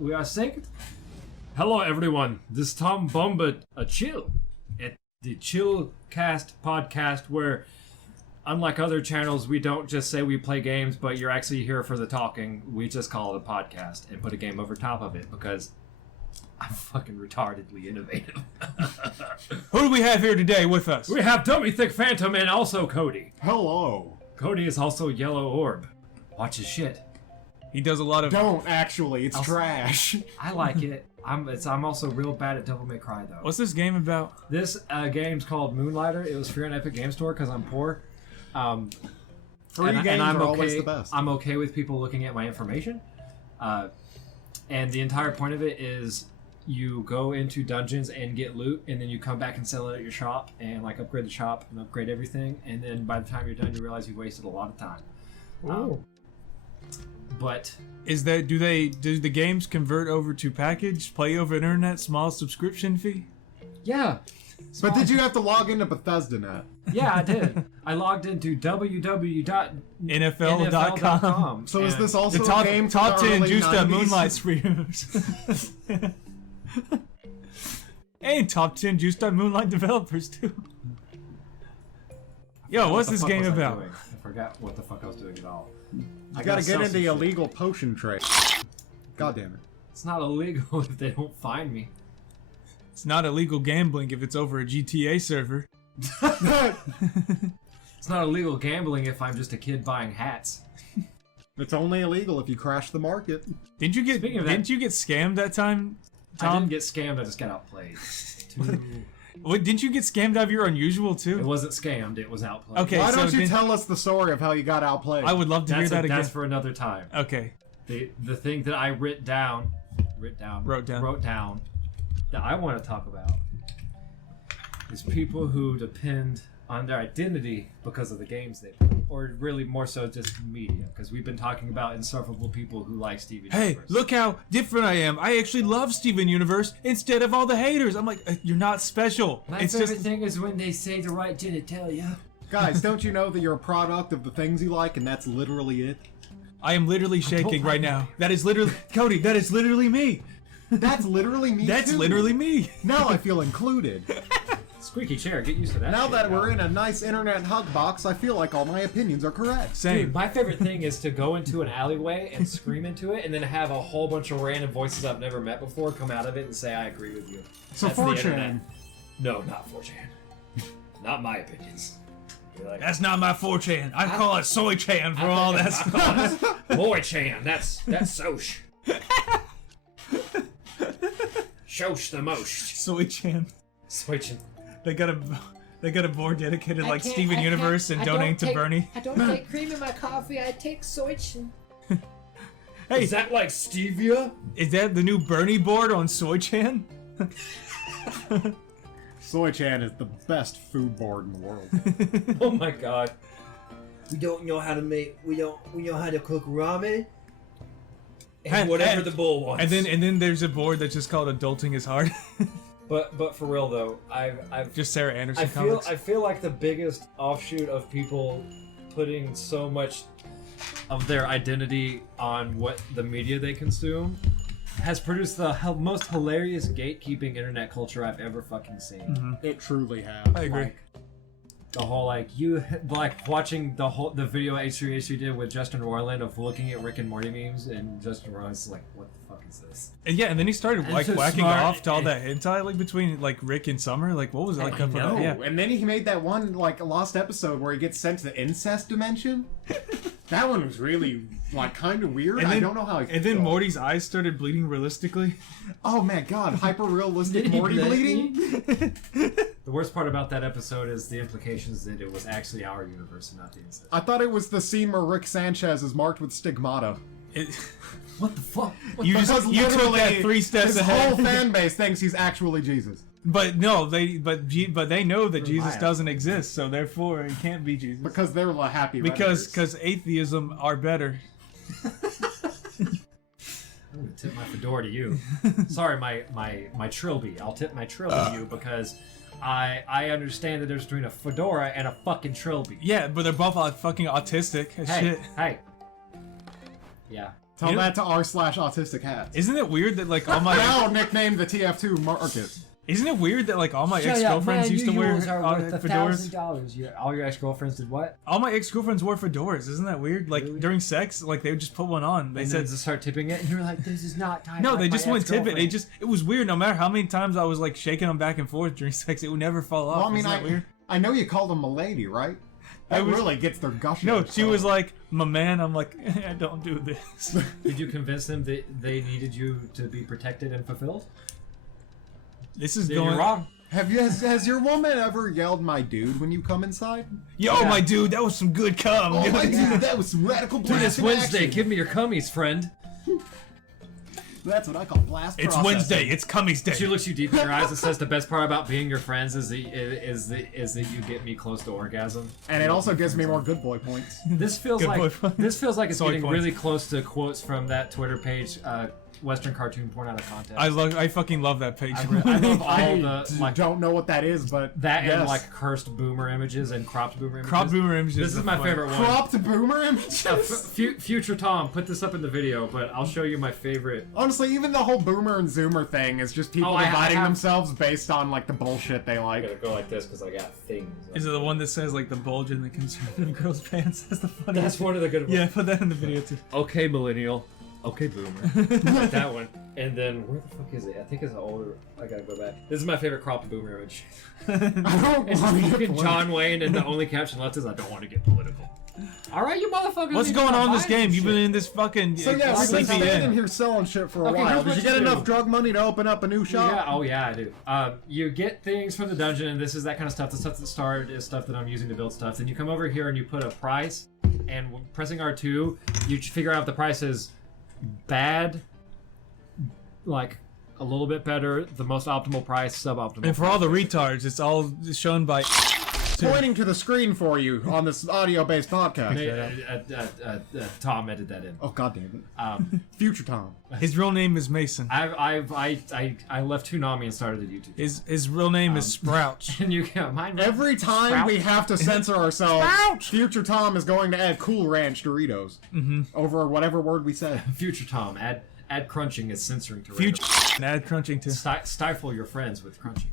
We are synced. Hello, everyone. This is Tom Bomba Chill at the Chillcast podcast, where, unlike other channels, we don't just say we play games, but you're actually here for the talking. We just call it a podcast and put a game over top of it because I'm fucking retardedly innovative. Who do we have here today with us? We have Dummy Thick Phantom and also Cody. Hello. Cody is also Yellow Orb. Watch his shit. He does a lot of... Don't actually, it's trash. I like it. I'm also real bad at Devil May Cry though. What's this game about? This game's called Moonlighter. It was free on Epic Game Store because I'm poor. Free games are always the best. I'm okay with people looking at my information. And the entire point of it is you go into dungeons and get loot, and then you come back and sell it at your shop and like upgrade the shop and upgrade everything. And then by the time you're done, you realize you wasted a lot of time. But Is that do the games convert over to package, play over internet, small subscription fee? yeah. But did you have to log into BethesdaNet? Yeah, I did. I logged into www.nfl.com. NFL.com. So is this also The a game from top the 10 early juiced up 90s? Moonlight streamers. Hey, top 10 juiced up Moonlight developers too. Yo, what's this game about? I forgot what the fuck I was doing at all. I gotta get sell into the some shit. illegal potion trade. God damn it. It's not illegal if they don't find me. It's not illegal gambling if it's over a GTA server. It's not illegal gambling if I'm just a kid buying hats. It's only illegal if you crash the market. Didn't you get Speaking of that- didn't you get scammed that time, Tom? I didn't get scammed, I just got outplayed. What, didn't you get scammed out of your unusual It too? wasn't scammed, it was outplayed. Okay. Why so don't you then- tell us the story of how you got outplayed? I would love to hear that again. That's for another time. Okay. The thing that I wrote down that I want to talk about is people who depend on their identity because of the games they play, or really more so just media, because we've been talking about insufferable people who like Steven Hey, Universe. look how different I am. I actually love Steven Universe instead of all the haters. I'm like, you're not special. My It's favorite just thing is when they say the right genitalia. Guys, don't you know that you're a product of the things you like and that's literally it? I am literally shaking right now. That is literally Cody. That is literally me. That's literally me That's too. literally me. Now I feel included. Squeaky chair, get used to that. Now shit, that yo. we're in a nice internet hug box, I feel like all my opinions are correct. Same. Dude, my favorite thing is to go into an alleyway and scream into it, and then have a whole bunch of random voices I've never met before come out of it and say, I agree with you. So That's the 4chan. internet. No, not 4chan. Not my opinions. You're like, That's not my 4chan. I call it Soy Chan for all that stuff. Boy Chan, that's Soch. Shosh the most. Soy Chan. Switching. They got a board dedicated like Steven I Universe and donate to Bernie. I don't take cream in my coffee. I take soy. Hey, Is that like stevia? is that the new Bernie board on Soy Chan? Soy-chan is the best food board in the world. Oh my god. We don't know how to make. We know how to cook ramen. And whatever the bull wants. And then there's a board that's just called Adulting is Hard. But for real though, I've Just Sarah Anderson I comics. feel like the biggest offshoot of people putting so much of their identity on what the media they consume has produced the most hilarious gatekeeping internet culture I've ever fucking seen. It truly has. I agree. Like, the whole watching the video H3H3 did with Justin Roiland of looking at Rick and Morty memes, and Justin Roiland's like, what the fuck is this? And yeah, and then he started And like so whacking smart, off to all and- that hentai like between like Rick and Summer. Like what was it like? I up with know. that? Yeah. And then he made that one like lost episode where he gets sent to the incest dimension. That one was really like kind of weird. I don't know how. And then Morty's eyes started bleeding realistically. Oh man, God, hyper realistic Did he Morty bleed? bleeding. The worst part about that episode is the implications that it was actually our universe and not the incest. I thought it was the scene where Rick Sanchez is marked with stigmata. What the fuck? You Because took that literally 3 steps his ahead. whole fan base thinks he's actually Jesus. But no, they know that Jesus Maya. doesn't exist, so therefore it can't be Jesus. Because they're the happy Because atheism are better. I'm gonna tip my fedora to you. Sorry, my trilby. I'll tip my trilby to you because I understand that there's between a fedora and a fucking trilby. Yeah, but they're both fucking autistic as Hey, shit. hey. Yeah. Tell that to r/autistic hats. Isn't it weird that like all my Now nicknamed the TF2 market. Isn't it weird that like all my Shut up, ex-girlfriends man, used to you wear yours are worth fedoras? $1,000. All your ex-girlfriends did what? All my ex-girlfriends wore fedoras. Isn't that weird? Like Really? during sex, like they would just put one on. They And said then just start tipping it. And you're like, this is not time. no. like They my just wouldn't tip it. ex-girlfriend. It was weird. No matter how many times I was like shaking them back and forth during sex, it would never fall off. Well, I mean, Isn't that weird? I know you called them a lady, right? That was- really gets their gushing. No, she was like, my man. I'm like, don't do this. Did you convince them that they needed you to be protected and fulfilled? This is Then going you're wrong. Has your woman ever yelled "my dude" when you come inside? Yo, Yeah. my dude, that was some good cum. Oh dude. my dude, that was some radical blast. It's in Wednesday. action. Give me your cummies, friend. That's what I call blast. It's processing. Wednesday. It's cummies day. She looks you deep in your eyes and says, "The best part about being your friends is that you get me close to orgasm." And it also gives me more good boy points. This feels Good like boy. this feels like it's Soy getting points. really close to quotes from that Twitter page, Western cartoon porn out of context. I fucking love that page. I love all I the like don't know what that is, but that yes. and like cursed boomer images and cropped boomer images. Crop boomer images. This is my favorite one. cropped boomer images. Future Tom, put this up in the video, but I'll show you my favorite. Honestly, even the whole boomer and zoomer thing is just people Oh, I dividing have- themselves based on like the bullshit they I like. gotta go like this because I got things. Is it the one that says like the bulge in the conservative girl's pants? That's the funniest. That's one of the good ones. Yeah, put that in the video too. Okay, millennial. Okay, boomer. That one. And then where the fuck is it? I think it's an older. I gotta go back. This is my favorite cropped boomer image. I don't It's want to get fucking political. John Wayne, and the only caption left is "I don't want to get political." All right, you motherfuckers. What's need going to on in this buy game? You've been shit. in this fucking So yeah, we've been sleepy standing inn. here selling shit for a Okay, while. here's Did what you you get do. enough drug money to open up a new shop? Yeah, oh yeah, I do. You get things from the dungeon, and this is that kind of stuff. The stuff that started is stuff that I'm using to build stuff. Then you come over here and you put a price, and pressing R2, you figure out if the price is bad, like a little bit better, the most optimal price, suboptimal. And for all the retards, it's all shown by. Pointing to the screen for you on this audio-based podcast. Tom edited that in. Oh god damn it. Future Tom. His real name is Mason. I left Toonami and started a YouTube. His real name is Sprouch. And you can mine. Every time Sprout. we have to censor ourselves, Sprout. Future Tom is going to add Cool Ranch Doritos over whatever word we said. Future Tom, add crunching is censoring to Future and add crunching to. stifle your friends with crunching.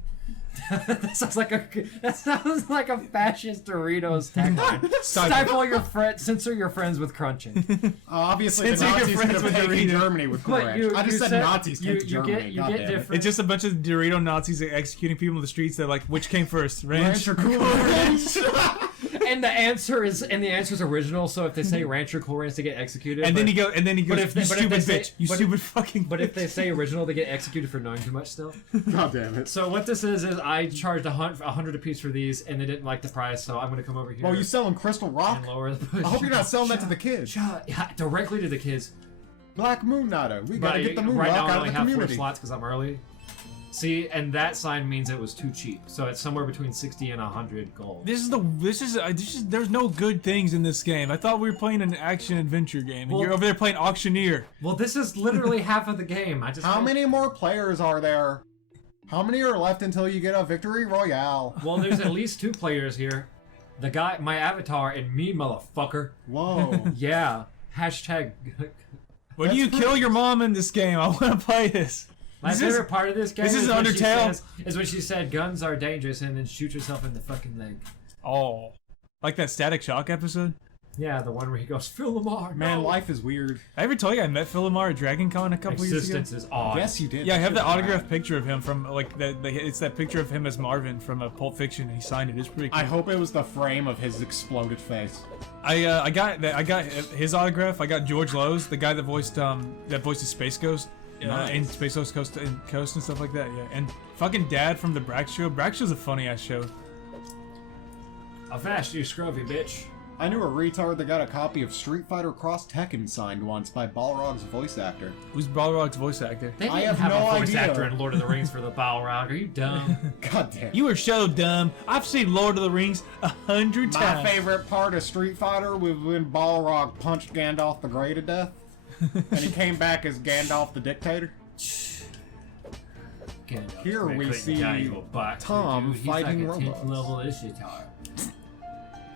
that sounds like a fascist Doritos tagline. Stifle your friends, censor your friends with crunching. Obviously, the Censor your Nazis could friends have with taken Doritos. Germany with Cool But Ranch. I just said Nazis you, took Germany. You God get damn it. different. It's just a bunch of Dorito Nazis executing people in the streets. They're like, which came first, ranch? Ranch or Cool Ranch? And the answer is original. So if they say Ranch or Cool Ranch, they get executed. And then but- he goes, but if they- you but if stupid they say- bitch, you but- stupid fucking. But if they say original, they get executed for knowing too much still. God damn it. So what this is I charged $100 a piece for these, and they didn't like the price, so I'm gonna come over here. Oh, you selling Crystal Rock? and lower the. I hope you're not selling that to the kids. Yeah, directly to the kids. Black Moon Nada. We But gotta get the Moon right Rock now I out only of the have 4 community. slots because I'm early. See, and that sign means it was too cheap. So it's somewhere between 60 and 100 gold. There's no good things in this game. I thought we were playing an action adventure game, and Well- you're over there playing auctioneer. Well, this is literally half of the game. I just How many more players are there? How many are left until you get a victory royale? Well, there's at least 2 players here. The guy, my avatar, and me, motherfucker. Whoa. Yeah. Hashtag. When do you That's kill your mom in this game? I want to play this. My This favorite is- part of this game this is when she Undertale. is when she said guns are dangerous and then shoot yourself in the fucking leg. Oh, like that Static Shock episode. Yeah, the one where he goes, Philomar, Man, no. life is weird. I ever told you I met Philomar at Dragon Con a couple years ago? Existence is odd. Yes, you did. Yeah, I have Shit, the autographed wow. picture of him from like it's that picture of him as Marvin from Pulp Fiction, and he signed it. It's pretty cool. I hope it was the frame of his exploded face. I got his autograph. I got George Lowe's, the guy that voiced Space Ghost Nice. in Space Ghost Coast and stuff like that. Yeah, and fucking Dad from the Brack Show. Brack Show's a funny ass show. I'll fast you, scrubby bitch. I knew a retard that got a copy of Street Fighter Cross Tekken signed once by Balrog's voice actor. Who's Balrog's voice actor? They I didn't have have no a voice idea. actor in Lord of the Rings for the Balrog. Are you dumb? God damn. You are so dumb. I've seen Lord of the Rings 100 My times. favorite part of Street Fighter was when Balrog punched Gandalf the Grey to death. And he came back as Gandalf the Dictator. Here we see Tom fighting robots. level Ishtar.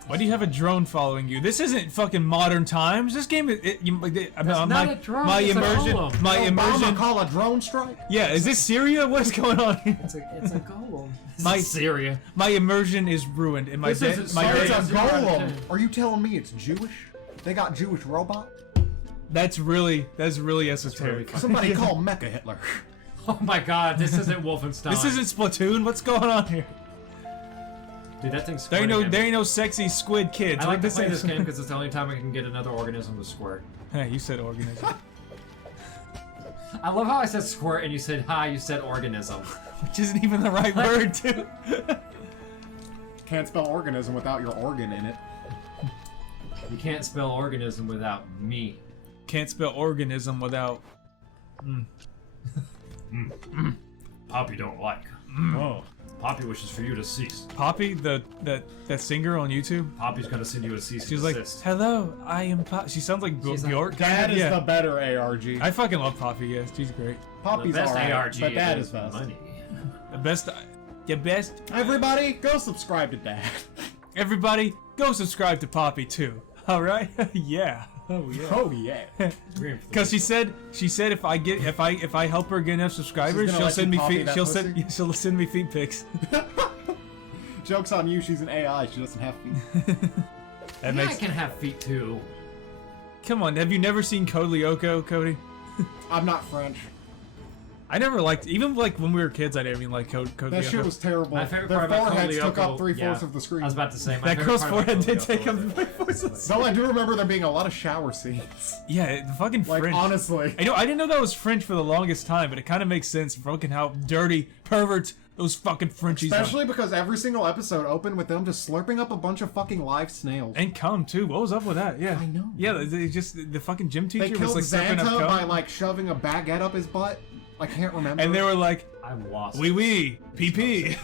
Why do you have a drone following you? This isn't fucking modern times. This game is. not a drone, My it's a immersion. golem. My Obama immersion. call a drone strike? Yeah, is this Syria? What is going on here? It's a golem. My- Syria. My immersion is ruined, and my This isn't It's my a Syria. 0 out of golem. 10. Are you telling me it's Jewish? They got Jewish robot? that's really really esoteric. funny. Somebody call Mecha Hitler. Oh my god, this isn't Wolfenstein. This isn't Splatoon. What's going on here? Dude, that thing's There ain't squirting at me. no sexy squid kids. I like to this play ain't- this game because it's the only time I can get another organism to squirt. Hey, you said organism, I love how I said squirt and you said hi, you said organism. which isn't even the right word, too. Can't spell organism without your organ in it. You can't spell organism without me. Can't spell organism without. Poppy don't like. Oh. Poppy wishes for you to cease. Poppy, that singer on YouTube. Poppy's gonna send you a cease She's and like, desist. "Hello, I am." She sounds like She's like, Bjork. That kinda. is Yeah. the better ARG. I fucking love Poppy. Yes, she's great. Poppy's the best alright, ARG but that is is best. money. The best. Everybody, go subscribe to Dad. Everybody, go subscribe to Poppy too. All right? Yeah. Oh yeah. Oh yeah. Because she said if I help her get enough subscribers, She's gonna she'll let send you me Poppy feet. that She'll send me feet pics. Joke's on you, she's an AI, she doesn't have feet. That Yeah, I makes. can have feet too. Come on, have you never seen Code Lyoko, Cody? I'm not French. I never liked, even like when we were kids, I didn't even like Code That Lyoko. shit was terrible. My favorite Their part about foreheads Code took up Lyoko- 3/4 yeah. of the screen. I was about to say, my That favorite girl's part about forehead Code did take up Lyoko the voices. So I do remember there being a lot of shower scenes. Yeah, the fucking Like, French. honestly. I didn't know that was French for the longest time, but it kind of makes sense. Fucking how dirty perverts those fucking Frenchies are. Especially because every single episode opened with them just slurping up a bunch of fucking live snails. And cum too. What was up with that? Yeah, I know. Yeah, they just the fucking gym teacher They was killed like slurping up Xanta cum, by like shoving a baguette up his butt. I can't remember. and they were like, I'm lost. "Wee, pee."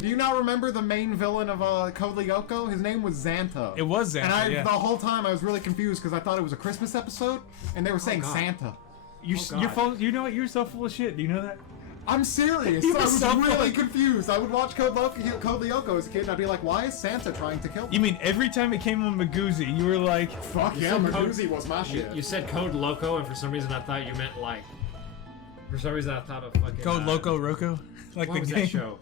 Do you not remember the main villain of Code Lyoko? His name was Xanta. It was Xanta. And Yeah. the whole time I was really confused because I thought it was a Christmas episode, and they were saying God. Santa. You're God. full. You know what? You're so full of shit. Do you know that? I'm serious. You I were was so really full- confused. I would watch Code Lyoko as a kid, and I'd be like, "Why is Santa trying to kill me?" You mean every time it came on Magoozy, you were like, Fuck yeah, said Magoozy was my You, shit. you said Code Loco, and for some reason I thought you meant like. For some reason I thought of fucking. "Code Loco Roco," like What the was game. that show?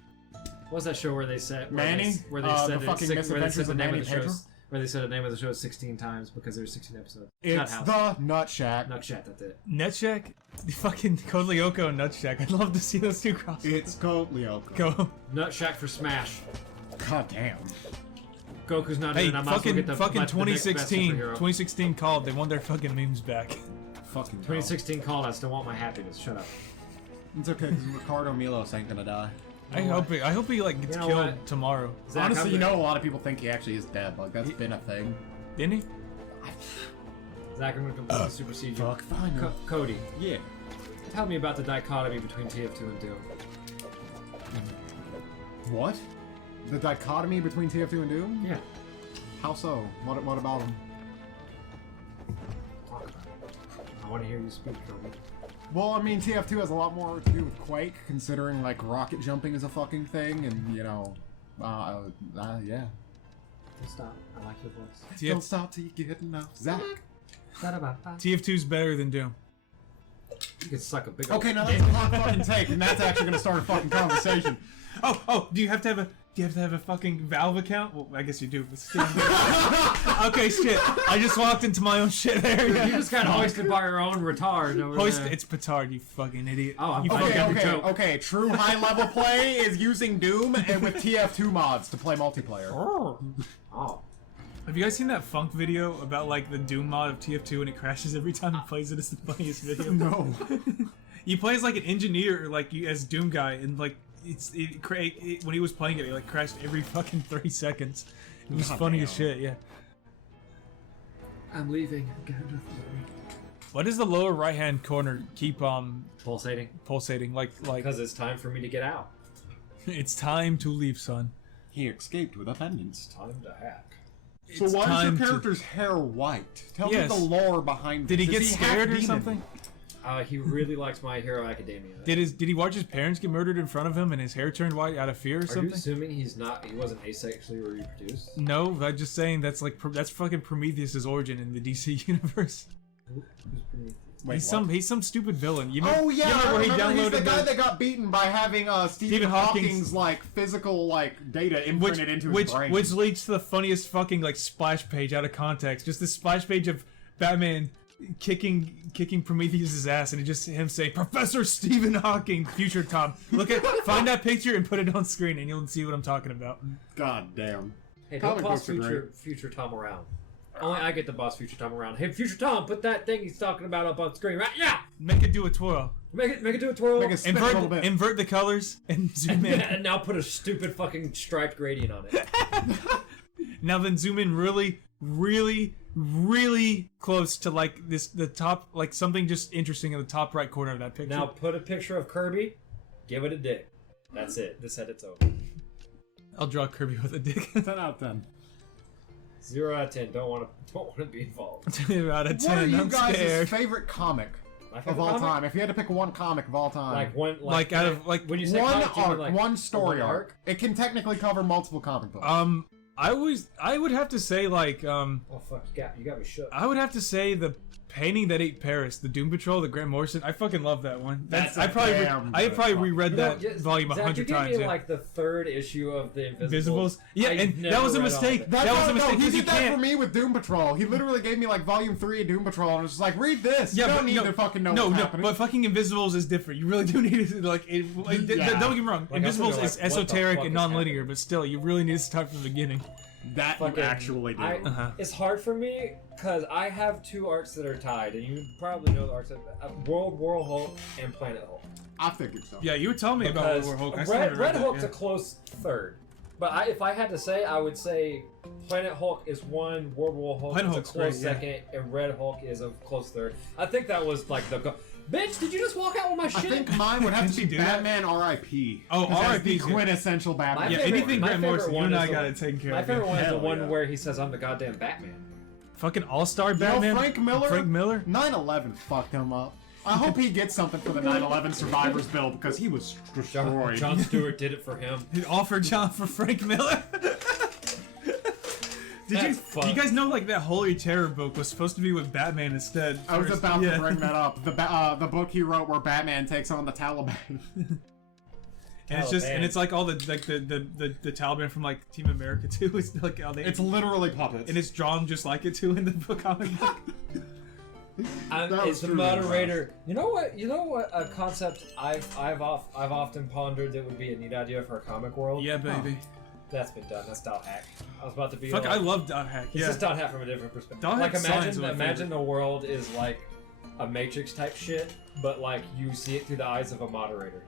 What was that show where they said Manny? Where they The said fucking where they said Misadventures the of name Manny of the show? Pedro? Where they said the name of the show 16 times because there were 16 episodes. It's Nut House. the Nut Shack. Nut Shack. That's it. Nutshack, the fucking Code Lyoko and Nutshack. I'd love to see those two cross. It's Code Lyoko. Go. Nut Shack for Smash. God damn. Goku's not Hey, in it. I might as well get the fucking the next best 2016, superhero. 2016 called. They want their fucking memes back. Fucking 2016 called. I still want my happiness. Shut up. It's okay because Ricardo Milos ain't gonna die. I hope he like gets You know killed what? tomorrow. Zach, Honestly, I'm you gonna- know a lot of people think he actually is dead. Like that's been a thing. Didn't he? Zach, I'm gonna completely supersede you. Fuck, fine. Cody, Yeah. tell me about the dichotomy between TF2 and Doom. What? The dichotomy between TF2 and Doom? Yeah. How so? What about them? Talk about it. I want to hear you speak, Cody. Well, I mean, TF2 has a lot more to do with Quake, considering like rocket jumping is a fucking thing, and you know, yeah. Stop. I like your voice. Don't stop till you get enough. Zach. TF2's better than Doom. You can suck a big. Okay, now that's a hot fucking take, and that's actually gonna start a fucking conversation. Oh, do you have to have a fucking Valve account? Well, I guess you do, but still. Okay, shit. I just walked into my own shit You area. just got hoisted by your own retard over Hoist, there. it's petard, you fucking idiot. Oh, I'm you fine. fucking- got the joke. Okay. True high level play is using Doom and with TF2 mods to play multiplayer. Oh. Have you guys seen that funk video about like the Doom mod of TF2 and it crashes every time he plays it? It's the funniest video. No. He plays like an engineer, like as Doom guy, and like when he was playing it, like crashed every fucking 30 seconds. It was God funny damn. as shit. Yeah. I'm leaving. Why does the lower right hand corner keep Pulsating. pulsating? Like Because it's time for me to get out. it's time to leave, son. He escaped with a pendant. Time to hack. So It's why is time your to- character's hair white? Tell Yes. me the lore behind Did he this. get Is half scared or demon? something? He really likes My Hero Academia. Did he watch his parents get murdered in front of him and his hair turned white out of fear or Are something? you assuming he wasn't asexually reproduced? No, I'm just saying that's fucking Prometheus' origin in the DC universe. Who's Prometheus? Wait, He's some stupid villain. You Oh yeah, you I where he remember he's the downloaded guy that got beaten by having Stephen Hawking's like physical like data imprinted into his brain. Which leads to the funniest fucking like splash page out of context. Just this splash page of Batman kicking Prometheus' ass, and it's just him saying, "Professor Stephen Hawking, future Tom." Find that picture and put it on screen, and you'll see what I'm talking about. God damn. Hey, don't Comic boss books are great. future Tom around. Only I get to boss future Tom around. Hey, future Tom, put that thing he's talking about up on screen, right? Yeah. Make it do a twirl. Make it do a twirl. Make it spin a little bit. Invert the colors and zoom in. And now put a stupid fucking striped gradient on it. Now then zoom in really, really, really close to like the top, like something just interesting in the top right corner of that picture. Now put a picture of Kirby. Give it a dick. That's it. This edit's over. I'll draw Kirby with a dick. 10 out of 10. 0 out of 10. Don't want to be involved. 2 out of 10. What are you I'm guys' scared. favorite comic My of favorite all comic? time? If you had to pick one comic of all time. Like one, Like out of like when you say one comic, do you mean arc, like one story one arc. It can technically cover multiple comic books. I would have to say like Oh fuck! You got me shook. I would have to say the painting that ate Paris, the Doom Patrol, the Grant Morrison. I fucking love that one. That's I a probably damn I good probably fucking- reread You know, that just- volume Zach, 100 you gave times. me Yeah. like the third issue of the Invisibles. Invisibles? Yeah, I and never that was a read all of mistake. it. That was a mistake He because you did that can't. for me with Doom Patrol. He literally gave me like volume 3 of Doom Patrol and was just like, read this. Yeah, you don't but need no, to fucking know no, what's no, happening. but fucking Invisibles is different. You really do need to like. Yeah. Don't get me wrong. Like, I was Invisibles thinking, is like, what the esoteric fuck and is non-linear, happening? but still, you really need to start from the beginning. that Fucking- you actually do. It's hard for me because I have two arcs that are tied, and you probably know the arcs of World War Hulk and Planet Hulk. I figured so. Yeah, you were telling me about Because World War Hulk. I still haven't read Red that, Hulk's yeah. a close third. But if I had to say, I would say Planet Hulk is one, World War Hulk Planet is Hulk's a close great, yeah. second, and Red Hulk is a close third. I think that was like the... Bitch, did you just walk out with my I shit? think mine would have Did to you be do that? Batman R.I.P. Oh, 'Cause that's R.I.P. the 's good. quintessential Batman. Yeah, favorite- anything my Grant favorite Morrison, you one and is I the- got it taken care My of. favorite one is the Hell one yeah. where he says, I'm the goddamn Batman. Fucking all-star You know, Batman. Frank Miller? Frank Miller. 9/11 fucked him up. I hope he gets something for the 9/11 survivors bill because he was destroyed. John Stewart did it for him. He offered John for Frank Miller. Did you guys know like that Holy Terror book was supposed to be with Batman instead? I was first? about Yeah. to bring that up. The book he wrote where Batman takes on the Taliban. And it's just Taliban. and it's like all the Taliban from like Team America too. It's like how they It's literally puppets. and it's drawn just like it too in the book comic book. That It's was the truly moderator. You know what? A concept I've often pondered that would be a neat idea for a comic world. Yeah, baby. That's been done. That's Dot Hack. I was about to be. Fuck, like, I love Dot Hack. It's Yeah. just Dot Hack from a different perspective. Dot Like Hack's science imagine is my imagine favorite. the world is like a Matrix type shit, but like you see it through the eyes of a moderator.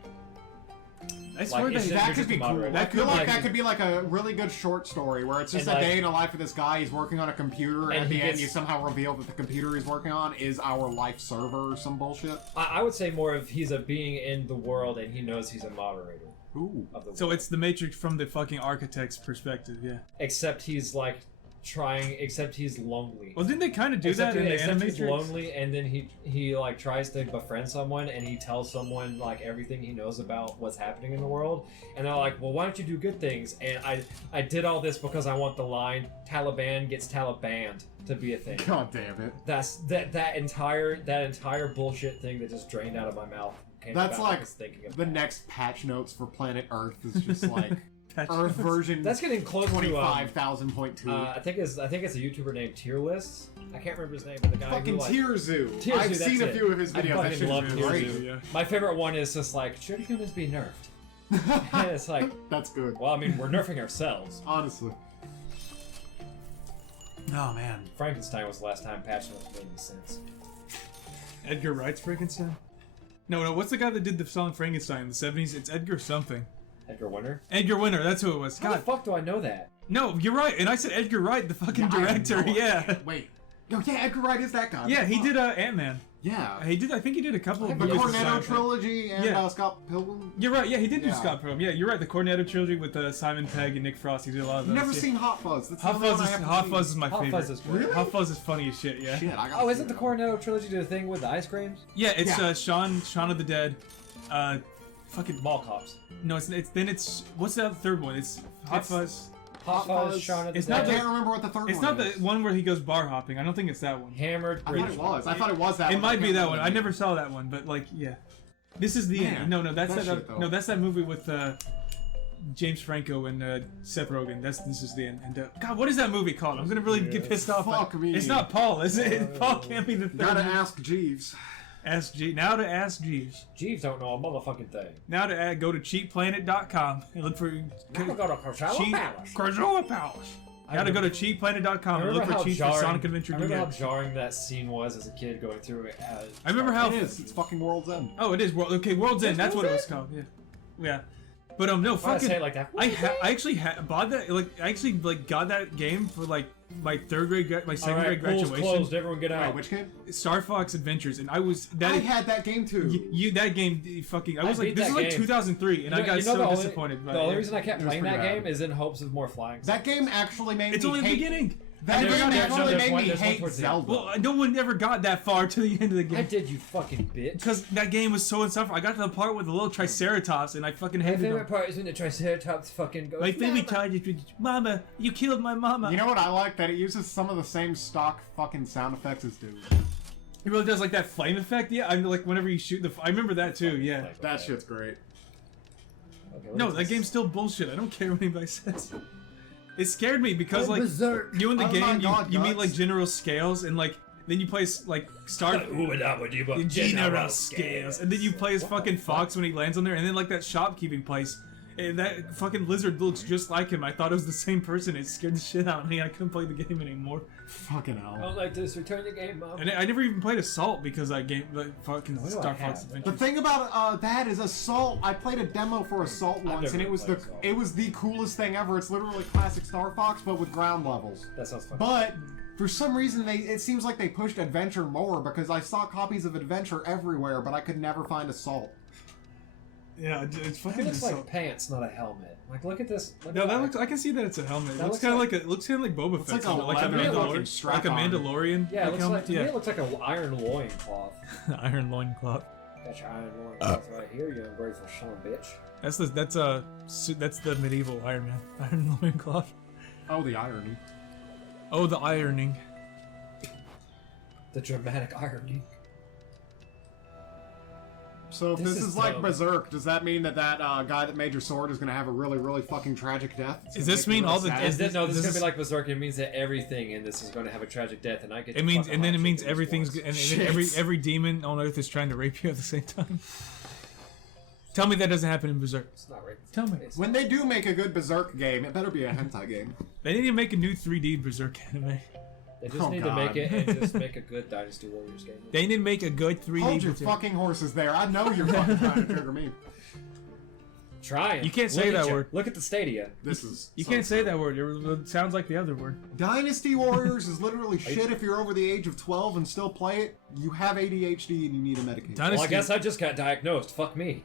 I Like, swear it's they. just- That could be cool. moderator. I That feel could, like like- that could be like a really good short story where it's just And, a like- day in the life of this guy. He's working on a computer, and And at the he end, gets- you somehow reveal that the computer he's working on is our life server or some bullshit. I would say more of he's a being in the world and he knows he's a moderator Ooh. of the world. So it's the Matrix from the fucking architect's perspective. Yeah. except he's like except he's lonely. Well, didn't they kind of do Except, that in the except he's Animatrix? lonely, and then he like tries to befriend someone, and he tells someone like everything he knows about what's happening in the world, and they're like, "Well, why don't you do good things?" And I did all this because I want the line Taliban gets Talibanned to be a thing. God damn it. That's that entire bullshit thing that just drained out of my mouth. Came That's about like just thinking of the that. next patch notes for Planet Earth is just like Patch Earth notes. version That's getting close to 25,000.2. I think it's a YouTuber named Tier Lists. I can't remember his name, but the guy Fucking who like, Tier Zoo. Tier I've Zoo, seen that's a it. few of his I videos. That fucking shit love is Tier great. Zoo. Yeah. My favorite one is just like, should humans be nerfed? And it's like, That's good. well, I mean, we're nerfing ourselves. Honestly. Oh man. Frankenstein was the last time patch notes made any sense. Edgar Wright's Frankenstein? No, what's the guy that did the song Frankenstein in the 70s? It's Edgar something. Edgar Winter? Edgar Winter, that's who it was. How the God. fuck do I know that? No, you're right. And I said Edgar Wright, the fucking Yeah, I have director. no Yeah. idea. Wait. Yo, yeah, Edgar Wright is that guy. Yeah, he Fuck. did Ant-Man. Yeah. He did. I think he did a couple of The movies with Cornetto Simon. trilogy and Yeah. Scott Pilgrim. You're right. Yeah, he did do Yeah. Scott Pilgrim. Yeah, you're right. The Cornetto trilogy with Simon Pegg and Nick Frost. He did a lot of those. Never yeah. seen Hot Fuzz. That's Hot the only Fuzz one is I haven't Hot seen. Fuzz is my Hot favorite. Fuzz is great. Really? Hot Fuzz is funny as shit. Yeah. Shit, I gotta Oh, see isn't the that. Cornetto trilogy the thing with the ice creams? Yeah, it's Yeah. Shaun of the Dead. Fucking Mall Cops. no, it's what's that third one? It's Hot Fuzz. Hot Fuzz. Fuzz, Shaun of the It's Dead. not I the- can't remember what the third It's one not is. the one where he goes bar hopping. I don't think it's that one. Hammered I British. thought it was. I thought it was that It one. might I be can't that remember one. the I name. never saw that one, but like, yeah. This is the Man, end. No, that's that that. shit, though. No, that's that movie with James Franco and Seth Rogen. This is the end. And God, what is that movie called? I'm gonna really get pissed off. Fuck me. It's not Paul, is it? Paul can't be the third. Gotta one. ask Jeeves. Ask G. Now to ask Jeeves. Jeeves don't know a motherfucking thing. Now to go to cheapplanet.com and look for Now we go to Coachella cheap Palace. Coachella Palace. Gotta go to cheapplanet.com and look for cheap for Sonic Adventure I remember how DX. jarring that scene was as a kid going through it. I remember how. It is. It's fucking World's End. Oh, it is. Okay, World's End. That's what it was World's called. Yeah. Yeah. But no, Why I say fucking. it like that? I actually bought that. I actually got that game for like my third grade, my second Alright, grade pool's graduation. closed. Everyone get Wait, out. which game? Star Fox Adventures, and I was that. I had that game too. you that game fucking. I was like, beat this that is like game. 2003, and I got the so only- disappointed. By The only it. reason I kept It was playing that pretty game bad. is in hopes of more flying. That game actually made It's me only the hate. beginning. That There's- game there's- actually there's made one- me there's one hate towards the end. Zelda. Well, no one ever got that far to the end of the I game. did, you fucking bitch. Because that game was so insufferable. I got to the part with the little Triceratops, and I fucking My hated favorite them. part is when the Triceratops fucking goes. My favorite "Mama." part is, Mama, you killed my mama. You know what I like? That it uses some of the same stock fucking sound effects as Doom. It really does like that flame effect. Yeah, I'm like whenever you shoot the. I remember that too. Yeah. Like, That okay. shit's great. Okay, what No, is that this? game's still bullshit. I don't care what anybody says. It scared me because Oh, like Berserk. you in the Oh my game God, you meet Guts. like general scales and like then you play like Star general scales and then you play as fucking Fox when he lands on there and then like that shopkeeping place. And that fucking lizard looks just like him. I thought it was the same person. It scared the shit out of me. I couldn't play the game anymore. Fucking I hell. don't like this. Return the game, Mom. And I never even played Assault because I game like fucking What do I Star have? Fox The Adventures. thing about that is Assault. I played a demo for Assault once, never and it was played Assault. it was the coolest thing ever. It's literally classic Star Fox, but with ground levels. That sounds fun. But for some reason, it seems like they pushed Adventure more because I saw copies of Adventure everywhere, but I could never find Assault. Yeah, it's That fucking looks Assault. like pants, not a helmet. Like, look at this. Look No, at that looks. I can see that it's a helmet. It That looks looks kind of like- like a. Looks kind of like Boba Looks Fett's like a helmet, like a leather fucking Mandalorian, like a strap-on. Mandalorian. Yeah, it looks helmet. like, to me it looks like an iron loincloth. Iron loincloth. Got your iron loincloth right here, you ungrateful son of a bitch. That's the medieval Iron Man. Iron loincloth. Oh, the irony. Oh, the ironing. The dramatic irony. So if This this is is like dumb. Berserk, does that mean that guy that made your sword is going to have a really, really fucking tragic death? It's Does gonna this make you mean really all the- sad? is No, this is this gonna is- be like Berserk. It means that everything in this is going to have a tragic death, and I get. It to means, fuck and then a it lot means of shit everything's, in and this then every demon on Earth is trying to rape you at the same time. Tell me that doesn't happen in Berserk. It's not right. Tell me. When they do make a good Berserk game, it better be a hentai game. They need to make a new 3D Berserk anime. They just Oh, need to make God. it and just make a good Dynasty Warriors game. They need to make a good 3D Hold your Berserk. fucking horses there. I know you're fucking trying to trigger me. Trying. You can't say Look at that you. word. Look at the Stadia. This is. You so can't say sad. that word. It sounds like the other word. Dynasty Warriors is literally shit if you're over the age of 12 and still play it. You have ADHD and you need a medication. Dynasty. Well, I guess I just got diagnosed. Fuck me.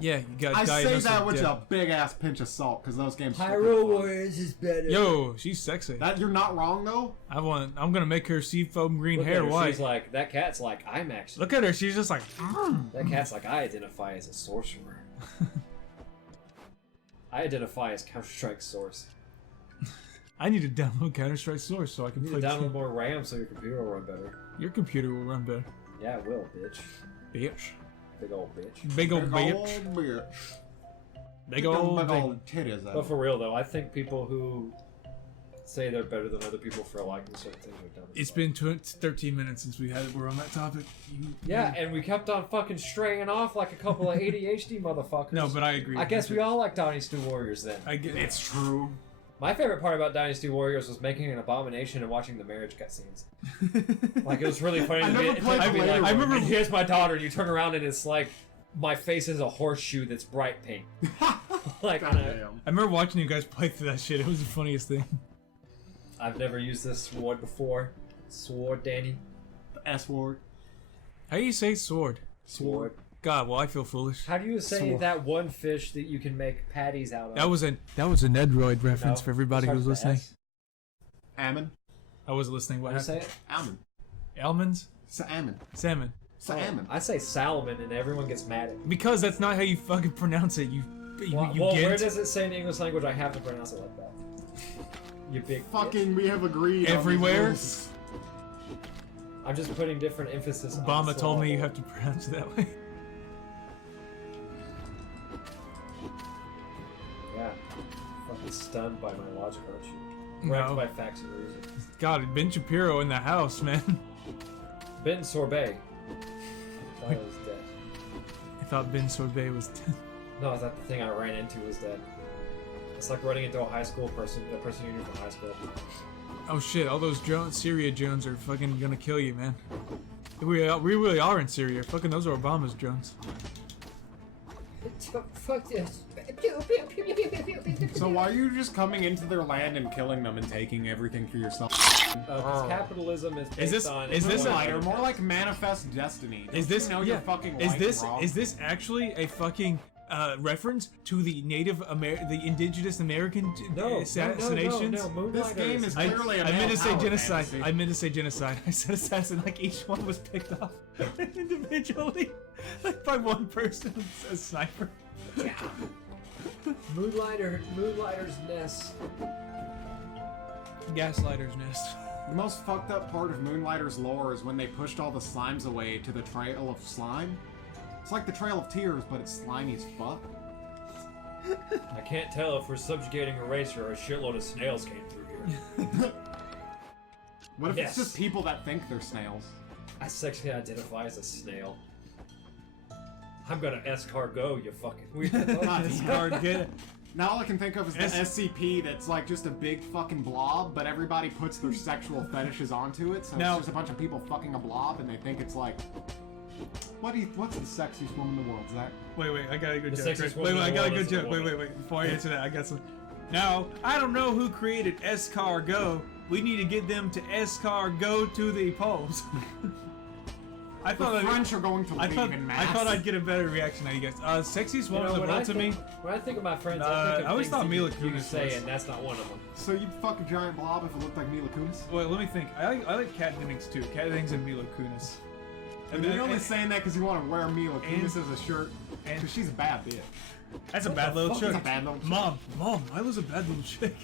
Yeah, you got I say diagnosed that with with death. a big ass pinch of salt because those games. are Hyrule fun. Warriors is better. Yo, she's sexy. That you're not wrong though. I'm gonna make her seafoam green Look hair at her. white. She's like, that cat's like, I'm actually. Look at her. She's just like. That cat's like, I identify as a sorcerer. I identify as Counter-Strike Source. I need to download Counter-Strike Source so I can You play. need to download more RAM so your computer will run better. Your computer will run better. Yeah, it will, bitch. Bitch. Big old bitch. Big old Big bitch. old bitch. Big old Big thing. old titties. But for real though, I think people who say they're better than other people for liking certain things are dumb. It's been 13 minutes since we're on that topic. Yeah, and we kept on fucking straying off like a couple of ADHD motherfuckers. No, but I agree. I guess we all like Dynasty Warriors then. I get It's true. My favorite part about Dynasty Warriors was making an abomination and watching the marriage cutscenes. Like it was really funny I to never be, played to be the like, later I remember- and here's my daughter, and you turn around and it's like my face is a horseshoe that's bright pink. Like Goddamn. I remember watching you guys play through that shit. It was the funniest thing. I've never used this sword before. Sword, Danny. S-word. How do you say sword? Sword. God, well, I feel foolish. How do you say Sword. that one fish that you can make patties out of? That was a Nedroid reference No, for everybody starts who's with listening. S. Almond. I was listening. What How do you happened? say it? Almond. Almonds? Salmon. Salmon. Salmon. I say salmon, and everyone gets mad at me. Because that's not how you fucking pronounce it. You Well, you where get does it say in the English language I have to pronounce it like that? You big Fucking, we have agreed. on Everywhere? these rules. bitch. I'm just putting different emphasis on Obama the told me you syllable. have to pronounce it that way. Yeah. Fucking stunned by my logic, aren't you? Wrecked No. by facts and reason. God, Ben Shapiro in the house, man. Ben Sorbet. Thought I was dead. I thought Ben Sorbet was dead. No, I thought the thing I ran into was dead. It's like running into a high school person, the person you knew from high school. Oh shit, all those Syria drones are fucking gonna kill you, man. We really are in Syria. Fucking those are Obama's drones. Fuck this. So why are you just coming into their land and killing them and taking everything for yourself? Because capitalism is based this- on... is this a- Lighter, more like manifest destiny. Is this Don't you know you're fucking Is right this and wrong? is this actually a fucking reference to the the indigenous American assassination? No, This game is I clearly a meant to male say power genocide. fantasy. I meant to say genocide. I said assassin like each one was picked off individually, like by one person, a sniper. Moonlighter's nest. Gaslighter's nest. The most fucked up part of Moonlighter's lore is when they pushed all the slimes away to the Trail of Slime. It's like the Trail of Tears, but it's slimy as fuck. I can't tell if we're subjugating a race or a shitload of snails came through here. What if Yes. it's just people that think they're snails? I sexually identify as a snail. I'm gonna escargot, you fucking weirdo. God This damn. card, get it. Now all I can think of is the SCP that's like just a big fucking blob, but everybody puts their sexual fetishes onto it, so Now- it's just a bunch of people fucking a blob, and they think it's like... What's the sexiest woman in the world, Zach? Wait, I got a good The joke. sexiest Wait, woman I in the got a world good is a joke. woman. Wait. Before I answer that, I got some. Now, I don't know who created escargot. We need to get them to escargot to the polls. I The thought French are going to I leave thought in mass. I thought I'd get a better reaction out of you guys. Sexiest You woman know, in the world to me. when I think of my friends, Nah, I think of I always things thought that Mila you Kunis say, was. and that's not one of them. So you'd fuck a giant blob if it looked like Mila Kunis? Wait, let me think. I like Kat Dennings too. Kat Dennings and Mila Kunis. And you're only saying that because you want to wear Mila Kunis as a shirt, and- because she's a bad bitch. That's a bad little fuck chick. is a bad little chick? Mom, Mila's a bad little chick.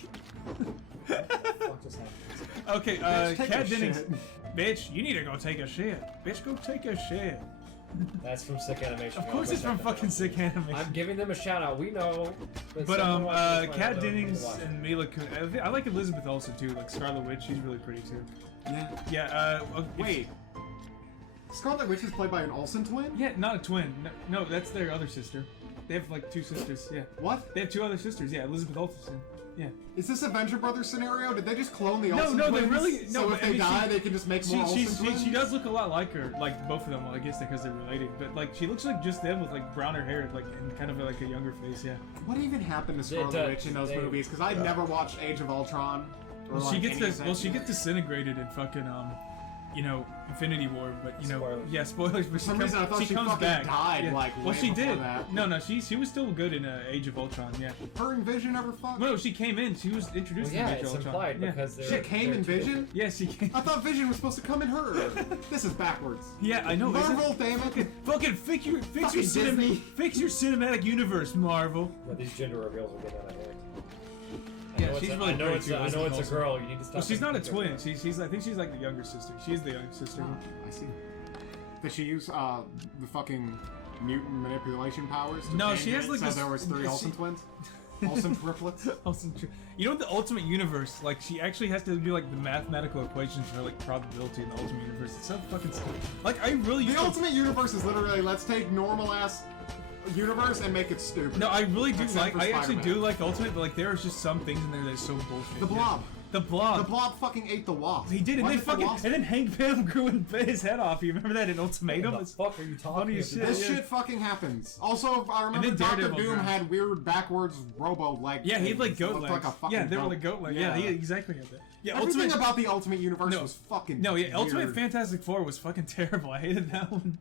Fuck just happened? Okay, Bitch, take Kat a Dennings. shit. Bitch, you need to go take a shit. Bitch, go take a shit. That's from Sick Animation. Of Y'all course go it's check from that fucking out. Sick Animation. I'm giving them a shout out. We know. But someone watching this might Kat not know who Dennings to watch. and Mila Kunis. I like Elizabeth Olsen too, like Scarlet Witch. She's really pretty too. Yeah. Yeah. Wait. Scarlet Witch is played by an Olsen twin? Yeah, not a twin. No, that's their other sister. They have like two sisters. Yeah. What? They have two other sisters. Yeah, Elizabeth Olsen. Yeah. Is this a Venture Brothers scenario? Did they just clone the No, Olsen no, they twins? really- no, So but if I they mean, die, she- they can just make more Olsen twins? She does look a lot like her, like both of them. Well, I guess because they're related. But like she looks like just them with like browner hair, like and kind of like a younger face. Yeah. What even happened to They- Scarlet Witch in those they- movies? Because I never watched Age of Ultron. Or Well, like she gets any of this. that Well, she shit. gets disintegrated in fucking Infinity War. But Spoilers. yeah, spoilers. But For some reason, I thought she comes fucking back. died, Yeah. like, well, way she before did. that. No, she was still good in Age of Ultron. Yeah. Her and Vision ever fucked? No, she came in. She was introduced Well, yeah, in Age it's of Ultron. implied yeah. because they're. Shit came they're in two Vision? different- Yeah, she came. I thought Vision was supposed to come in her. This is backwards. Yeah, I know. isn't Marvel, it? damn it. Fucking fix your Fucking Disney. fix your cinematic universe, Marvel. But these gender reveals are getting out of hand. Yeah, she's really I know pretty it's too, I know Elizabeth it's a Olsen. girl. You need to stop. Well, she's not a thinking twin. they're She's I think she's like the younger sister. She's the younger sister. I see. Did she use the fucking mutant manipulation powers? To No, change she has, it like, so this- there was three she- Olsen twins? Olsen triplets? Olsen tr- You know, in the Ultimate Universe, like she actually has to do like the mathematical equations for like probability in the Ultimate Universe. It's so fucking stupid. Like I really The used to- Ultimate Universe is literally, let's take normal ass universe and make it stupid. No, I really do Except like. for I actually do Spider-Man. like Ultimate, but like there are just some things in there that's so bullshit. The yeah. Blob. The Blob. The Blob fucking ate the Wasp. He did, and Why they did the fucking, Wasp- and then Hank Pym grew and bit his head off. You remember that in Ultimatum? What the It's fuck are you talking funny as about? shit. This Yeah. shit fucking happens. Also, I remember then Dr. Daredevil Doom drowned. had weird backwards robo legs. Yeah, he had like goat Looked legs. Like a fucking Yeah, they were goat. like goat legs. Yeah, he exactly had that. Yeah, Everything Ultimate. about the Ultimate Universe No. was fucking No, yeah, weird. Ultimate Fantastic Four was fucking terrible. I hated that one.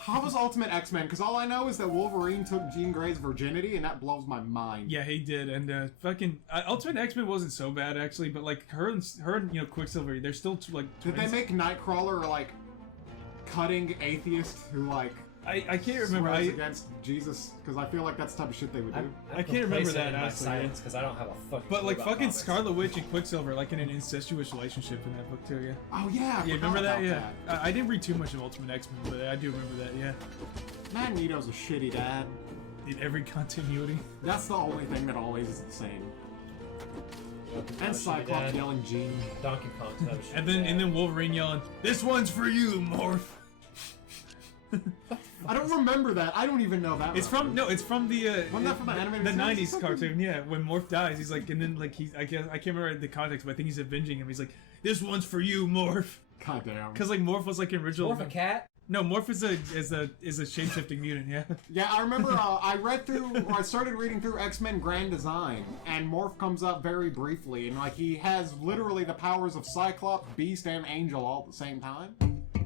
How was Ultimate X-Men? Because all I know is that Wolverine took Jean Grey's virginity, and that blows my mind. Yeah, he did, and fucking Ultimate X-Men wasn't so bad actually, but like her and you know Quicksilver, they're still like. Did they twins. make Nightcrawler like cutting atheist who like I can't remember. swears against Jesus? Because I feel like that's the type of shit they would do. I can't remember that, in my honestly, silence because I don't have a fucking. But clue like about fucking comics. Scarlet Witch and Quicksilver like in an incestuous relationship in that book too. Yeah. Oh yeah, I Yeah, forgot remember that? about Yeah. I didn't read too much of Ultimate X-Men, but I do remember that. Yeah. Magneto's a shitty dad. In every continuity. That's the only thing that always is the same. And Shitty Cyclops dad. yelling Jean. Donkey Kong's not a shit And then dad. Wolverine yelling, "This one's for you, Morph." I don't remember that. I don't even know that. It's from reference. it's from the Wasn't that from the animated series or '90s something? cartoon. Yeah, when Morph dies, he's like, and then like he's I can't remember the context, but I think he's avenging him. He's like, "This one's for you, Morph," God damn. because like Morph was like an original. Morph a cat? No, Morph is a shape-shifting mutant. Yeah. Yeah, I remember I started reading through X-Men Grand Design, and Morph comes up very briefly, and like he has literally the powers of Cyclops, Beast, and Angel all at the same time.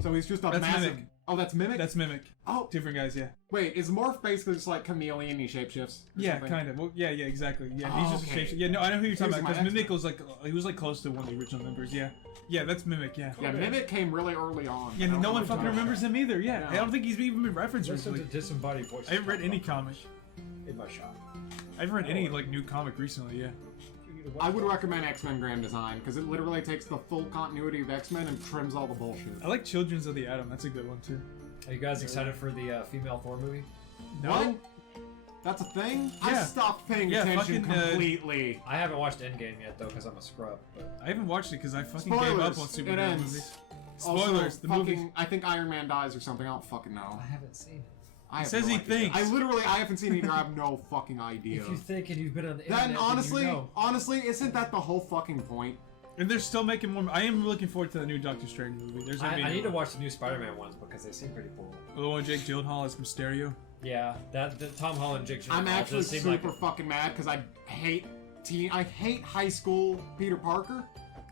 So he's just a That's massive... Mimic. Oh, that's Mimic? That's Mimic. Oh, Different guys. Yeah. wait, is Morph basically just like Chameleon, he shapeshifts? or Yeah, something? kind of. Well, yeah, exactly. Yeah, he's just Okay. a shape. Yeah, no, I know who you're talking Here's about my because Mimic was like he was like close to one of the original members. Yeah. Yeah, that's Mimic. Yeah. Yeah, Mimic came really early on. Yeah, I don't no know one what fucking time. remembers him either. Yeah, No. I don't think he's even been referenced Listen to recently. disembodied voices. I haven't read any comic. in my shop. I haven't read any like new comic recently. Yeah. I would recommend X-Men Grand Design, because it literally takes the full continuity of X-Men and trims all the bullshit. I like Children's of the Atom. That's a good one too. Are you guys excited for the female Thor movie? No. What? That's a thing? I Yeah. stopped paying Yeah, attention fucking, completely. I haven't watched Endgame yet though because I'm a scrub. But I haven't watched it because I fucking gave up on Spoilers. It superhero ends. movies. Also, Spoilers. The fucking, movie. I think Iron Man dies or something. I don't fucking know. I haven't seen it. I have says no he idea. thinks. I haven't seen it either. I have no fucking idea. If you think and you've been on the internet, Then then honestly, you know. isn't that the whole fucking point? And they're still making more. I am looking forward to the new Doctor Strange movie. There's gonna be I need to watch the new Spider-Man ones because they seem pretty cool. the one with Jake Gyllenhaal as Mysterio. Yeah, that the Tom Holland Jake I'm Gyllenhaal actually does seem super like fucking mad because I hate high school Peter Parker.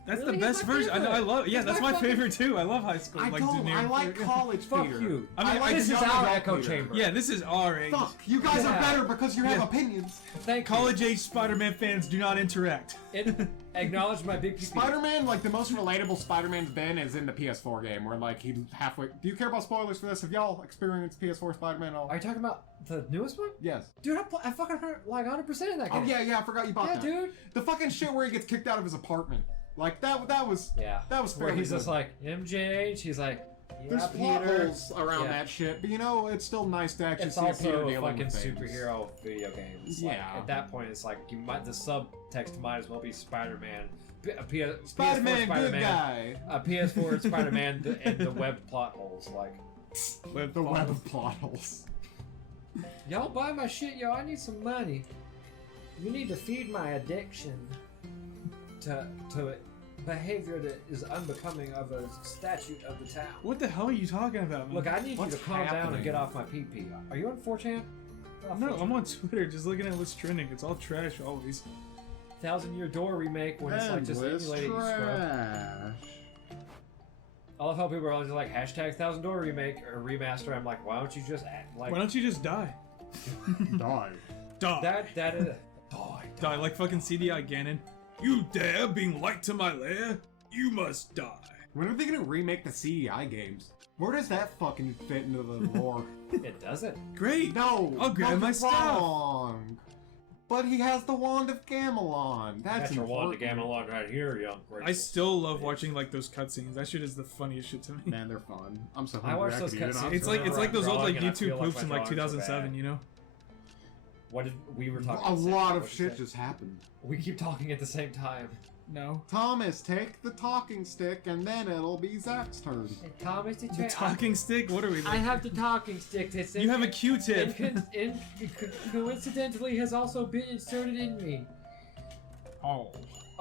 That's Really? the best He's my version. I favorite. love. Yeah, He's that's my my fucking- favorite too. I love high school. I like don't. Daenerys. I like college Fuck Peter. you. I mean, like this is young our adult echo Peter. chamber. Yeah, this is our age. Fuck, you guys are Yeah. better because you have Yeah. opinions. Thank you. College age Spider-Man fans do not interact. It acknowledge my big PP. Spider-Man, like the most relatable Spider-Man's been is in the PS4 game, where like he halfway. Do you care about spoilers for this? Have y'all experienced PS4 Spider-Man at all? Are you talking about the newest one? Yes. Dude, I fucking heard like 100% in that game. Oh yeah, I forgot you bought Yeah, that. dude. The fucking shit where he gets kicked out of his apartment. Like that was Yeah. that was Where fairly he's just good. like MJ. She's like, yeah, There's plot Peter. holes around Yeah. that shit, but you know it's still nice to actually It's see a Peter also a dealing fucking with things. superhero video game. It's like, Yeah. at that point, it's like you might the subtext might as well be Spider-Man. Spider-Man, PS4 good guy. PS4 Spider-Man and the web plot holes. Like, The web of plot holes. y'all buy my shit, yo. I need some money. You need to feed my addiction to behavior that is unbecoming of a statute of the town. What the hell are you talking about, man? Look, I need What's you to calm down happening? and get off my PP. Are you on 4chan? No, I'm on Twitter just looking at what's trending. It's all trash always. 1,000-Year Door remake when it's like just emulating you scrub. I love how people are always like hashtag 1,000 Door remake or remaster. I'm like, why don't you just act like Why don't you just die? Die. Die. that is Die like fucking CDI Ganon. You dare bring light to my lair? You must die. When are they gonna remake the CEI games? Where does that fucking fit into the lore? it doesn't. Great. No, I'll grab my that's stuff. wrong. But he has the wand of Gamelon. That's That's your wand to important. Gamelon right here, young. I still love watching like those cutscenes. That shit is the funniest shit to me. Man, they're fun. I'm so I hungry. watched those could eat it. cutscenes. I'm It's so like hungry. those old like Drawing and I YouTube feel like poops my in like drawings are 2007. bad. You know. What did we were talking? A at the same lot time. of What'd you shit say? just happened. We keep talking at the same time. No. Thomas, take the talking stick, and then it'll be Zach's turn. Hey, Thomas, did The talking stick. What are we? I Like? have the talking stick. It's You have a Q-tip. coincidentally has also been inserted in me. Oh.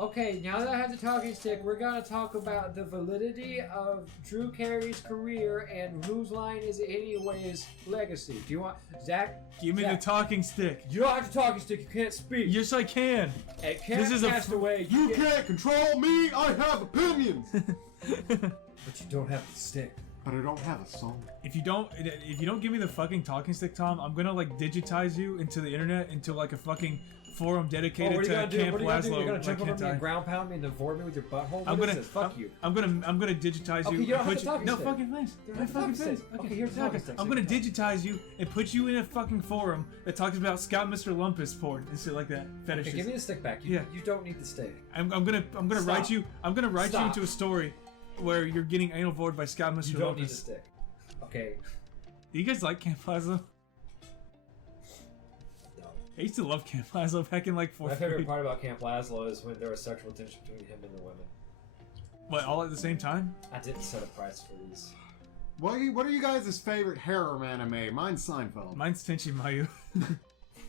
Okay, now that I have the talking stick, we're gonna talk about the validity of Drew Carey's career and whose line is it anyways legacy. Do you want Zach? Give me the talking stick. You don't have the talking stick. You can't speak. Yes, I can. At This is a Castaway, You can't control me. I have opinions. but you don't have the stick. But I don't have a song. If you don't give me the fucking talking stick, Tom, I'm gonna like digitize you into the internet, into like a fucking forum dedicated what are you to gonna do? Camp What are you gonna do? Laszlo. You're gonna jump like over me and hentai. ground pound me and then vore me with your butthole? I'm What gonna is this? Fuck you. I'm gonna digitize Okay, you. you don't and have put the you, talking no stick. fucking face. You don't No have the fucking talking face. stick. Okay, here's the talking stick. I'm gonna digitize you and put you in a fucking forum that talks about Scout Mr. Lumpus porn and shit like that. Fetishes. Okay, give me the stick back. You don't need the stick. I'm gonna write Stop. you. I'm gonna write you Stop. into a story where you're getting anal vored by Scout Mr. You don't need the Lumpus. stick. Okay. Do you guys like Camp Laszlo? No. I used to love Camp Laszlo back in like My fourth favorite grade. part about Camp Laszlo is when there was sexual tension between him and the women. What, all at the same time? I didn't set a price for these. What are you guys' favorite harem anime? Mine's Seinfeld. Mine's Tenchi Mayu.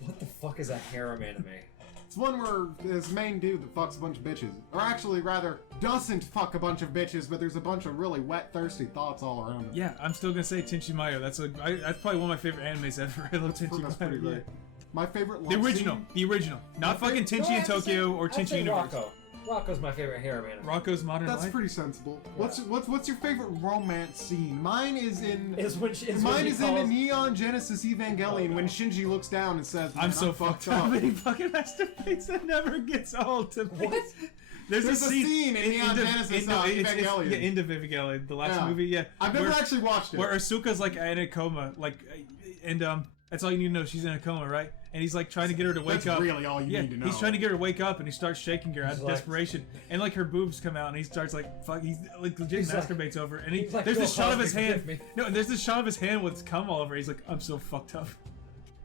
What the fuck is a harem anime? It's one where this main dude that fucks a bunch of bitches. Or actually, rather, doesn't fuck a bunch of bitches, but there's a bunch of really wet, thirsty thoughts all around him. Yeah, I'm still gonna say Tenchi Mayu. That's probably one of my favorite animes ever. I love Tenchi That's pretty Mayu. great. My favorite The love original. scene- The original. Not fucking Tenchi in Tokyo or I'd Tenchi say Universe. Rocco. Rocco's my favorite harem anime. Rocco's Modern That's Life. pretty sensible. What's your favorite romance scene? Mine is in. Is when she, is Mine when he is calls, in Neon Genesis Evangelion when Shinji looks down and says, I'm "Man, so fucked up. And he fucking masturbates. That never gets old to me. What? There's a scene in Neon Genesis Evangelion. Yeah, End of Evangelion, the last Yeah. movie. Yeah, I've never where- actually watched it. Where Asuka's like in a coma, and that's all you need to know. She's in a coma, right? And he's like trying to get her to wake That's up. really all you need to know. He's trying to get her to wake up, and he starts shaking her out of He's like- desperation, and like her boobs come out, and he starts like fuck. He's like legit He's like- masturbates over, her. And he's like, there's this "Bill shot of his Cosby, hand. forgive me." No, and there's this shot of his hand with cum all over. He's like, I'm so fucked up.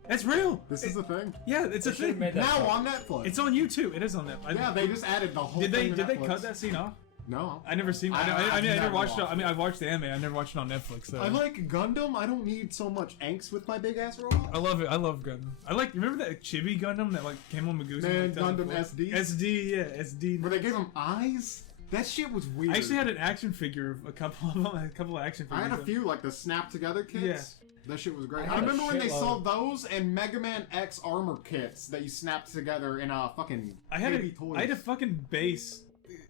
That's real. This is a thing. Yeah, it's a They should've thing. made that Now fuck. on Netflix. It's on YouTube. It is on Netflix. Yeah, they just added the whole Did thing to they Netflix. cut that scene off? No. I never seen. I've I never never watched it. watched I mean, I watched the anime. I never watched it on Netflix. So. I like Gundam. I don't need so much angst with my big ass robot. I love it. I love Gundam. I like. Remember that Chibi Gundam that like came on Magusa? Man, in, like, Gundam 2004? SD? SD, yeah, SD. Where they gave him eyes? That shit was weird. I actually had an action figure of a couple of them. A couple of action I figures. had a few, like the snap together kits. Yeah. That shit was great. I I had a remember when they shitload. sold those and Mega Man X armor kits that you snapped together in a fucking I had baby toys. I had a fucking base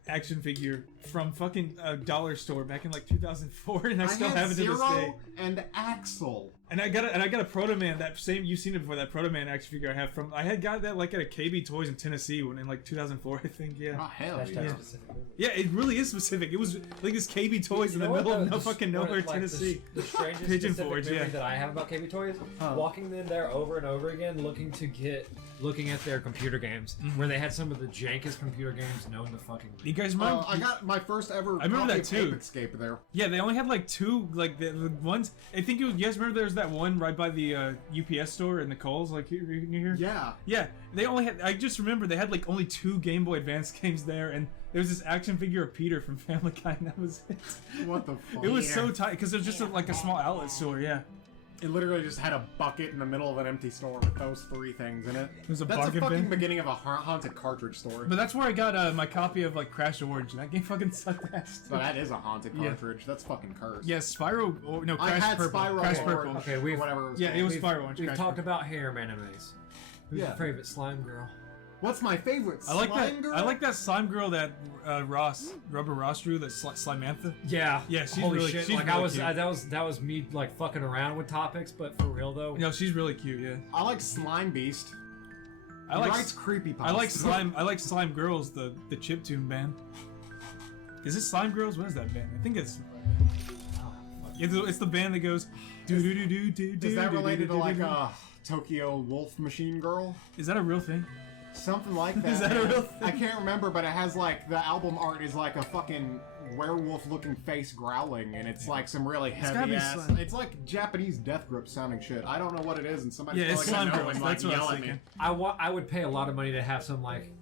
action figure from fucking a dollar store back in like 2004, and I still had have it to this Zero day. and Axel. And I got a Proto Man, that same, you've seen it before, that Proto Man action figure I have from, I had got that like at a KB Toys in Tennessee when in like 2004, I think, yeah. Oh hell Hashtag yeah. specific movie. Yeah, it really is specific. It was like this KB Toys in the You know middle what of no the- fucking what, nowhere, like, Tennessee. The strangest Pigeon specific Forge, memory yeah. that I have about KB Toys, walking in there over and over again, looking at their computer games, where they had some of the jankest computer games known to fucking. You guys remember? I got my first ever I remember copy that of too. Ape Escape there. Yeah, they only had like two, like the ones. I think it was. You guys remember there was that one right by the UPS store in the Coles, like here, near here. Yeah. Yeah, they only had. I just remember they had like only two Game Boy Advance games there, and there was this action figure of Peter from Family Guy, and that was it. What the fuck? It was so tight because it was just like a small outlet store. Yeah, It literally just had a bucket in the middle of an empty store with those three things in it. it was a That's bargain the fucking bin. beginning of a haunted cartridge store. But that's where I got my copy of like Crash Origin. That game fucking sucked ass. So that is a haunted Yeah. cartridge. That's fucking cursed. Yeah, Spyro. Or, no, I Crash had Purple. Spyro Crash Orange, Purple. Okay, or we've- whatever. Yeah, it was We've, Spyro Orange. we've Crash talked Purple. about harem animes. Who's Yeah. your favorite slime girl? What's my favorite? I like slime that. Girl? I like that slime girl that Rubber Ross drew. That Slimantha. Yeah. Yeah, she's Holy really- shit. she's like really I was, cute. that was me like fucking around with topics, but for real though. No, she's really cute. Yeah. I like Slime Beast. I like. Writes creepypasta. I like slime. I like Slime Girls, the chiptune band. Is it Slime Girls? What is that band? I think it's. It's the band that goes. Do do do do do do. Is that related to like a? a Tokyo Wolf Machine Girl? Is that a real thing? Something like that. Is that a man. real thing? I can't remember, but it has like the album art is like a fucking werewolf-looking face growling, and it's like some really gotta heavy be ass. Slime. It's like Japanese death grip sounding shit. I don't know what it is, and somebody Yeah, it's Slime know Girls. and That's like what I yell was at me. thinking. I would pay a lot of money to have some like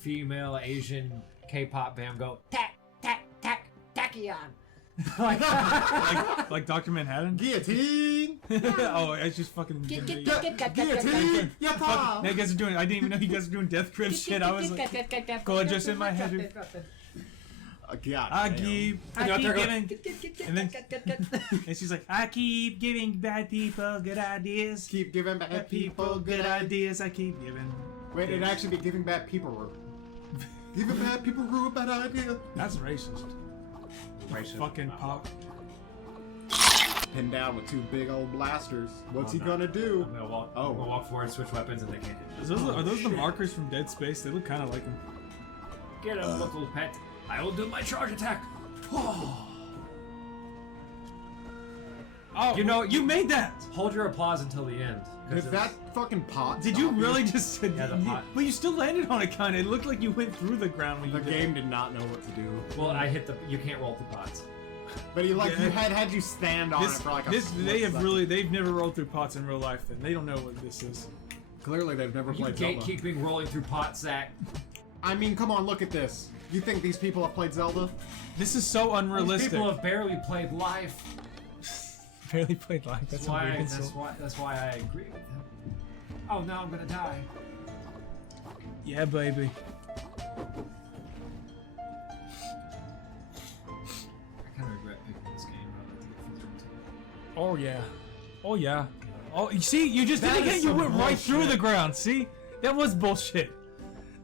female Asian K-pop band go tack tack tack tachyon. Like Dr. Manhattan. Guillotine. Oh, it's just fucking. Guillotine! Fuck, Yata! now you guys are doing. I didn't even know you guys were doing death grip shit. I was like, go just in my head. God I damn. keep giving, and then and she's like, I keep giving bad people good ideas. Keep giving bad people good ideas. I keep giving. Wait, it'd actually be giving bad people room. Giving bad people room a bad idea. That's racist. Fucking pop. Pinned down with two big old blasters. What's he gonna do? I'm gonna walk forward, switch weapons, and they can't hit me. Are those the markers from Dead Space? They look kind of like them. Get him, little pet. I will do my charge attack. Oh, you know, you made that! Hold your applause until the end. Did that fucking pot? Did you really just... Yeah, the pot. But you still landed on it, kind of. It looked like you went through the ground when The you did game did not know what to do. Well, I hit the. You can't roll through pots. But he like Yeah. you had you stand on it for like a They have split really... They've never rolled through pots in real life, then. They don't know what this is. second. Clearly they've never You played Zelda. gatekeeping rolling through pots, Zach. I mean, come on, look at this. You think these people have played Zelda? This is so These unrealistic. people have barely played life. barely played live. That's a weird insult. That's why I agree with him. Oh, now I'm gonna die. Yeah, baby. I kind of regret picking this game. Oh yeah. Oh yeah. Oh, you see, you just That didn't is get. You some went right through bullshit. the ground. See, that was bullshit.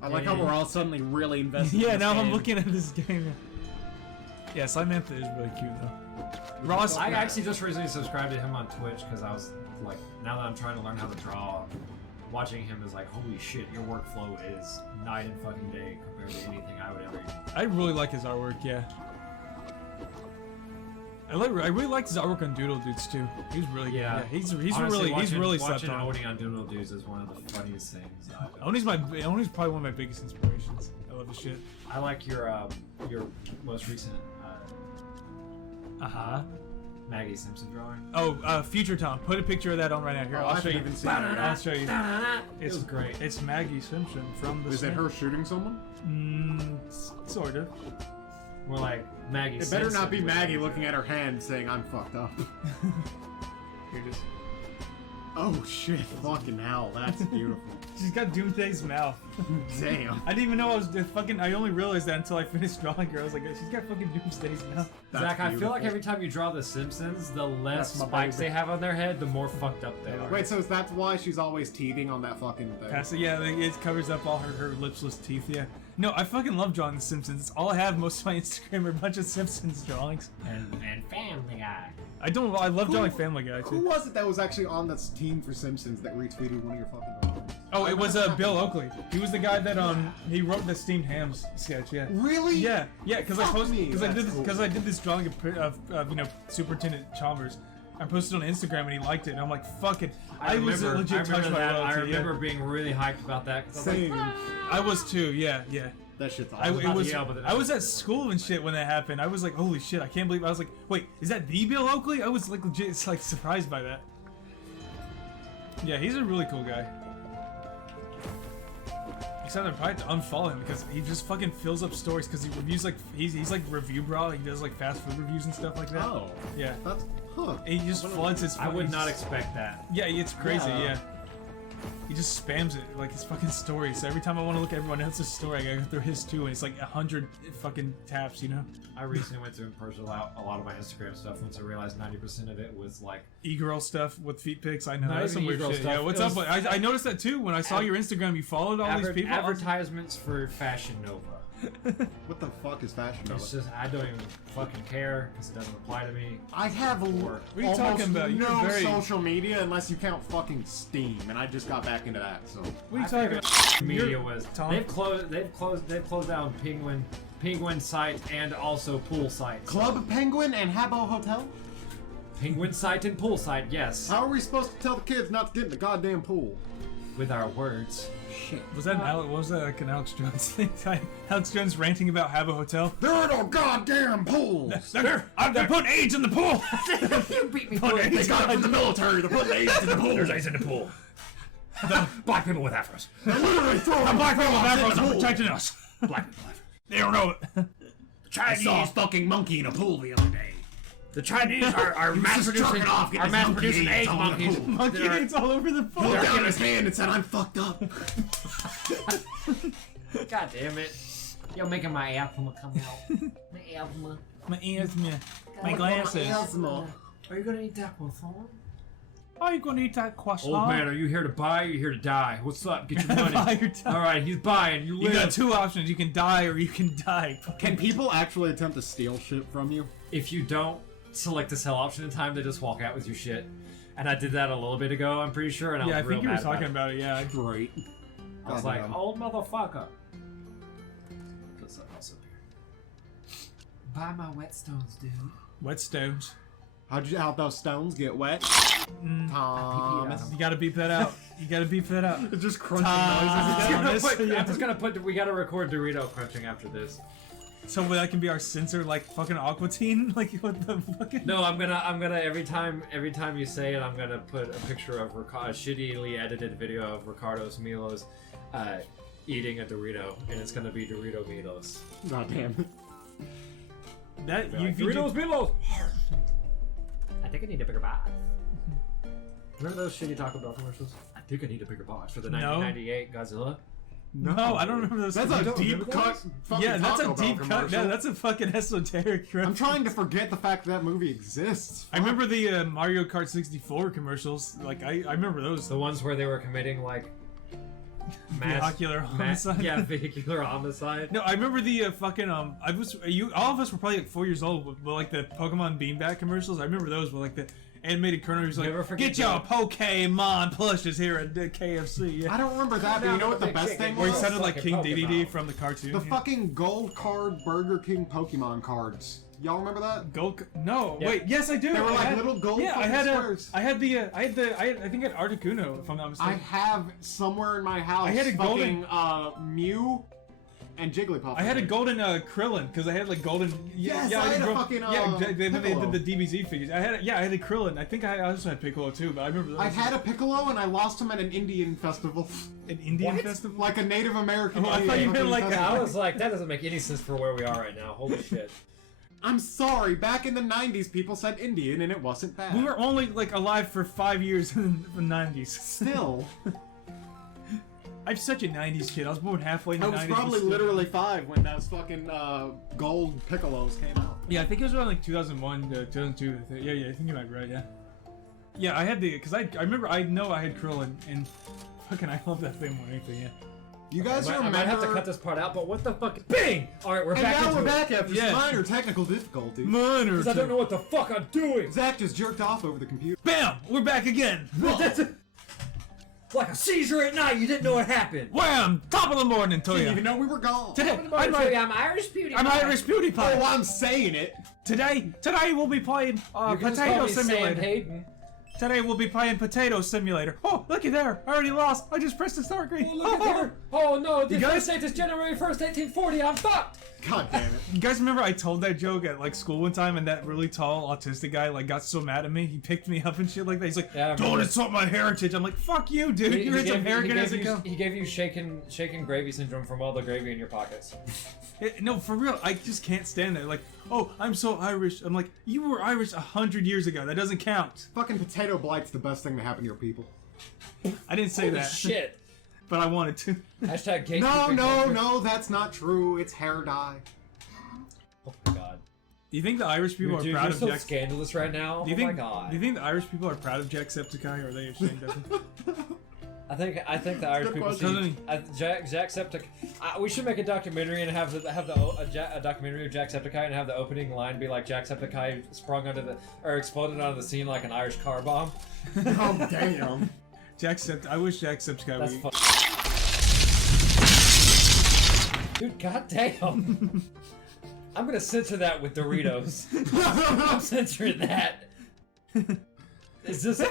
I like how we're all suddenly really invested. Yeah, in this now I'm game. looking at this game. Yeah, Samantha is really cute though. Ross, I actually just recently subscribed to him on Twitch because I was like, now that I'm trying to learn how to draw, watching him is like, holy shit, your workflow is night and fucking day compared to anything I would ever. I really like his artwork. Yeah. I really liked his artwork on Doodle Dudes too. He was really good. Yeah. Yeah, he's Honestly, really slept watching on. Oni on Doodle Dudes is one of the funniest things. Oni's probably one of my biggest inspirations. I love his shit. I like your most recent Maggie Simpson drawing. Oh, Future Tom. Put a picture of that on right now. Here, Oh, I'll I show you. haven't even seen it. I'll show you. It was great. It's Maggie Simpson from the. Is it her shooting someone? Sort of. More like Maggie. It better not Simpson be with- Maggie looking at her hand saying, I'm fucked up. Here it is. Oh shit, fucking hell, that's beautiful. She's got Doomsday's mouth. Damn. I didn't even know I was fucking. I only realized that until I finished drawing her. I was like, she's got fucking Doomsday's mouth. That's Zach, I feel like beautiful. every time you draw the Simpsons, the less That's my spikes baby. they have on their head, the more fucked up they are. Wait, so is that why she's always teething on that fucking thing? Yeah, like, it covers up all her lipsless teeth. Yeah. No, I fucking love drawing the Simpsons. It's all I have. Most of my Instagram are a bunch of Simpsons drawings. And Family Guy. I love drawing Family Guy Who too. was it that was actually on this team for Simpsons that retweeted one of your fucking drawings? Oh, it was Bill Oakley. He was the guy that he wrote the steamed hams sketch. Yeah. Really? Yeah, because I Fuck posted me, because I that's did this cool. because I did this drawing of Superintendent Chalmers. I posted it on Instagram and he liked it, and I'm like, fuck it. I was legit touched by that. loyalty. I remember being really hyped about that. 'Cause I was like, Same. I was too. Yeah. That shit's I awesome. was at school and shit when that happened. I was like, holy shit, I can't believe. I was like, wait, is that the Bill Oakley? I was like legit surprised by that. Yeah, he's a really cool guy. Except I'd probably have to unfollow him because he just fucking fills up stories because he reviews like he's like review bra. He does like fast food reviews and stuff like that. Oh. Yeah. That's, huh. And he just floods his. I would he's not just- expect that. Yeah, it's crazy. Yeah. Yeah. He just spams it like his fucking story. So every time I want to look at everyone else's story, I gotta go through his too, and it's like 100 fucking taps, you know. I recently went through and purged a lot of my Instagram stuff once I realized 90% of it was like E-girl stuff with feet pics. I know Not that's some even weird e-girl shit. stuff. Yeah, what's It up? was- I noticed that too when I saw your Instagram. You followed all these people. I was- advertisements for Fashion Nova. What the fuck is Fashion Nova? It's just I don't even fucking care because it doesn't apply to me. I have Work. What are you almost talking about? You're no very- social media unless you count fucking Steam, and I just got back into that, so... What are you I talking figured about? Media You're- was Tom? they've closed down Penguin site and also pool site. Club Penguin and Habbo Hotel? Penguin site and pool site, yes, How are we supposed to tell the kids not to get in the goddamn pool? with our words. Shit. Was that like an Alex Jones thing? Alex Jones ranting about Habbo Hotel? There are no goddamn pools! They're putting AIDS in the pool. You beat me Put AIDS They got it from the military, they're putting AIDS in the pool! There's AIDS in the pool. black people with afros. They're literally throwing Black people with frogs in afros the are pool. protecting us. Black people. They don't know it. I saw a fucking monkey in a pool the other day. The Chinese are mass producing egg monkeys. Monkey eggs all over the Pulled floor. down his hand and said, "I'm fucked up." God damn it! You're making my asthma come out. My asthma. My ears, my glasses. Are you gonna eat that croissant? Are you gonna eat that croissant? Old man, are you here to buy or are you here to die? What's up? Get your money. Buy or die. Alright, he's buying. You You live. got two options. You can die or you can die. Can people actually attempt to steal shit from you? If you don't select the sell option in time, they just walk out with your shit. And I did that a little bit ago, I'm pretty sure, and I was Yeah, I real think you were mad about talking it. about it. Yeah. Great. I was like, Goddamn. old motherfucker. Put something else up here. Buy my whetstones, dude. Whetstones. How'd those stones get wet? Thomas. You gotta beep that out. You gotta beep that out. It's just crunching Thomas. noises. Yeah. I'm just gonna put. We gotta record Dorito crunching after this. So that can be our censor, like fucking Aqua Teen? Like what the fucking? No, I'm gonna every time you say it, I'm gonna put a picture of a shittily edited video of Ricardo's Milos eating a Dorito, and it's gonna be Dorito Milos. God damn it. That Be you like, could Doritos Milos. I think I need a bigger box. Remember those shitty Taco Bell commercials? I think I need a bigger box for the No. 1998 Godzilla. No, I don't remember those. That's fucking a deep cut. fucking Yeah, that's Taco a Bell deep cut. commercial. Yeah, that's a fucking esoteric. I'm trying to forget the fact that movie exists. I remember the Mario Kart 64 commercials. Like I remember those. The ones where they were committing like Vehicular homicide. Yeah, vehicular homicide. No, I remember the fucking all of us were probably like 4 years old, but like the Pokemon Beanbag commercials. I remember those, but like the animated Colonel was like, Never forget "Get your that. Pokemon plushes here at the KFC." Yeah. I don't remember that, but you know what the best thing Where he was? sounded like Fucking King Pokemon. Dedede from the cartoon. The yeah. fucking gold card Burger King Pokemon cards. Y'all remember that? Gold. No, Yeah. wait. Yes, I do. They were I like had- little gold Yeah, I fucking had squares. I think I had Articuno, if I'm not I mistaken. have somewhere in my house I had a fucking Mew and Jigglypuff. I had a golden Krillin because I had like golden. Yes, yeah, I had a grew- fucking, yeah. Then they Piccolo. did the DBZ figures. I had a Krillin. I think I also had Piccolo too, but I remember those. I had a Piccolo and I lost him at an Indian festival. an Indian What? festival. Like a Native American Oh, I Indian thought you meant fucking like festival. I was like, that doesn't make any sense for where we are right now. Holy shit. I'm sorry, back in the 90s people said Indian and it wasn't bad. We were only like alive for 5 years in the 90s. Still. I'm such a 90s kid. I was born halfway in the I 90s. was but probably still. literally 5 when those fucking gold Piccolos came out. Yeah, I think it was around like 2001 to 2002. Yeah, I think you might be right. Yeah. Yeah, I had because I remember I know I had Krillin and fucking I love that thing more than anything. Yeah. You guys I remember? might have to cut this part out, but what the fuck? Bing! Alright, we're And back now into we're it. back after Yeah. some minor technical difficulty. Minor. Because I don't know what the fuck I'm doing. Zach just jerked off over the computer. Bam! We're back again. Like a seizure at night, you didn't know what happened. Wham! Top of the morning to Didn't you. even know we were gone. Today, I'm Irish beauty. I'm Irish Beauty Pie. Oh, I'm saying it. Today we'll be playing Potato Simulator. Today we'll be playing Potato Simulator. Oh, looky there! I already lost. I just pressed the start green. Oh, look at her. Oh no, the You guys- first date is January 1st, 1840. I'm fucked. God damn it. You guys remember I told that joke at like school one time, and that really tall autistic guy like got so mad at me. He picked me up and shit like that. He's like, Yeah, I "Don't remember. insult my heritage." I'm like, "Fuck you, dude. You're as American as it comes." He gave you shaken gravy syndrome from all the gravy in your pockets. No, for real, I just can't stand that. Like, oh, I'm so Irish. I'm like, you were Irish 100 years ago. That doesn't count. Fucking potato blight's the best thing to happen to your people. I didn't say Holy that, shit. but I wanted to. Hashtag gatekeeping No, culture. no, that's not true. It's hair dye. Oh my god. Do you think the Irish people Dude, are proud you're of so Jack? scandalous right now. Do you Oh think? my god. Do you think the Irish people are proud of Jacksepticeye, or are they ashamed of him? I think the Irish Good people question. see Jacksepticeye. We should make a documentary and have a documentary of Jacksepticeye and have the opening line be like Jacksepticeye sprung onto the or exploded onto the scene like an Irish car bomb. Oh, damn. I wish Jacksepticeye That's would. Dude, goddamn. I'm gonna censor that with Doritos. I'm censoring that. Is this?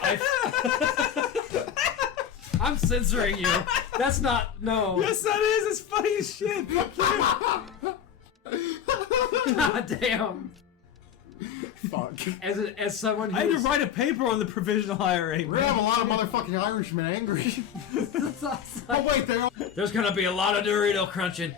I'm censoring you. That's not no. Yes, that is. It's funny as shit. God damn. Fuck. As someone who I had to write a paper on the provisional IRA. We're gonna have a lot of motherfucking Irishmen angry. Oh, wait, they're. there's gonna be a lot of Dorito crunching.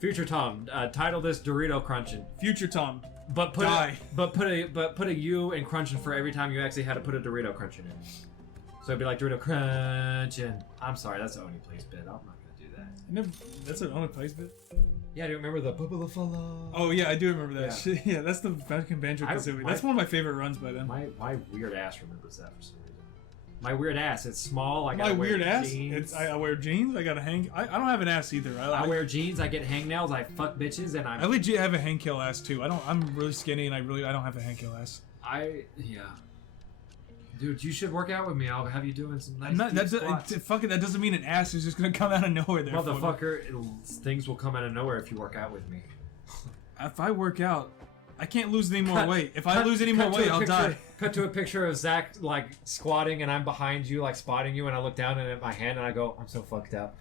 Future Tom, title this Dorito crunching. Future Tom, But put Die. put a U in Crunchin for every time you actually had to put a Dorito Crunchin in. So it'd be like Dorito Crunchin. I'm sorry, that's the only place bit. I'm not gonna do that. That's an only place bit. Yeah, do you remember the Bubba Fella? Oh yeah, I do remember that Yeah. shit. Yeah, that's the fucking Banjo Kazooie. That's one of my favorite runs by them. My weird ass remembers that for some reason. My weird ass. It's small. I My gotta wear weird ass. jeans. I wear jeans. I gotta hang. I don't have an ass either. I wear jeans. I get hangnails. I fuck bitches, and I legit have a hang kill ass too. I'm really skinny and I don't have a hang kill ass. yeah. Dude, you should work out with me. I'll have you doing some nice That doesn't mean an ass is just gonna come out of nowhere. There, motherfucker. Things will come out of nowhere if you work out with me. If I work out, I can't lose any more weight. If I lose any more weight, I'll die. Cut to a picture of Zach like squatting, and I'm behind you, like spotting you, and I look down at my hand, and I go, "I'm so fucked up."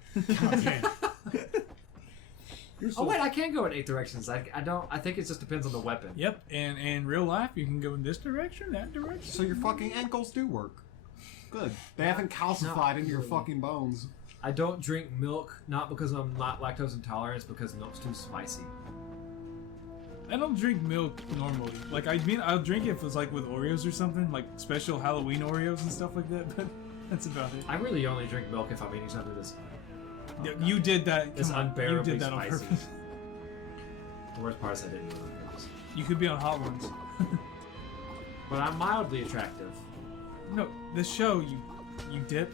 Oh wait, I can go in 8 directions. I don't. I think it just depends on the weapon. Yep, and in real life, you can go in this direction, that direction. So your fucking ankles do work. Good. They haven't calcified into your fucking bones. I don't drink milk, not because I'm not lactose intolerant, it's because milk's too spicy. I don't drink milk normally. Like, I'll drink it if it's like with Oreos or something, like special Halloween Oreos and stuff like that, but that's about it. I really only drink milk if I'm eating something that's... You did that. It's unbearably You did that on spicy. purpose. The worst part is I didn't do it on purpose. You could be on Hot Ones. But I'm mildly attractive. No, the show, you dip.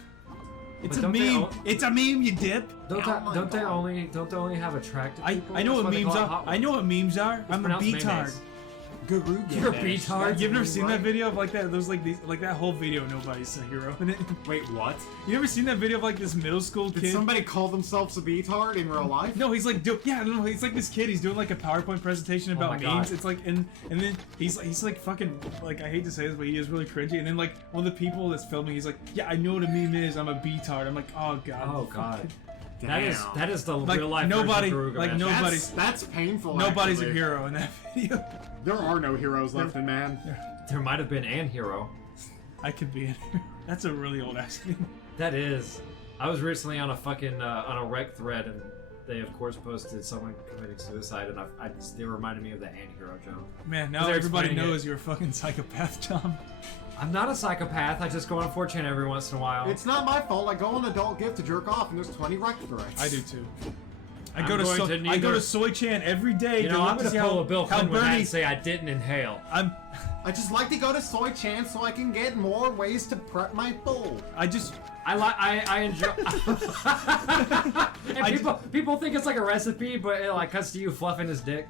It's But a don't they meme. all- It's a meme. You dip. Don't they only have attractive people? I know That's what why they memes call it are. hot I know what memes are. I'm a pronounced beatard. mayonnaise. Guru. You're a retard. You've never seen that video of like that? There's like these, like that whole video. Nobody's a hero in it. Wait, what? You ever seen that video of like this middle school Did kid? somebody call themselves a retard in real life? No, he's like, no, he's like this kid. He's doing like a PowerPoint presentation about my memes. God. It's like, and then he's like fucking, like, I hate to say this, but he is really cringy. And then like one of the people that's filming, he's like, yeah, I know what a meme is. I'm a beatard. I'm like, oh god. Oh god. Damn. That is the Like, real life nobody- version of Garuga like, Mash. no- That's painful. Nobody's actually. a hero in that video. There are no heroes left in man. There might have been an hero. I could be in here. That's a really old ass meme. That is. I was recently on a fucking on a rec thread, and they of course posted someone committing suicide, and they reminded me of the ant-hero joke. Man, now They're everybody explaining knows you're a fucking psychopath, Tom. I'm not a psychopath. I just go on 4chan every once in a while. It's not my fault. I go on Adult Gift to jerk off, and there's 20 rec threads. I do too. I I'm go to going to I neither- go to Soy-chan every day. You to know, look I'm to gonna see pull how, a Bill how Clinton with that Bernie. and say I didn't inhale. I just like to go to Soy Chan so I can get more ways to prep my bowl. I just I enjoy. And people think it's like a recipe, but it like cuts to you fluffing his dick.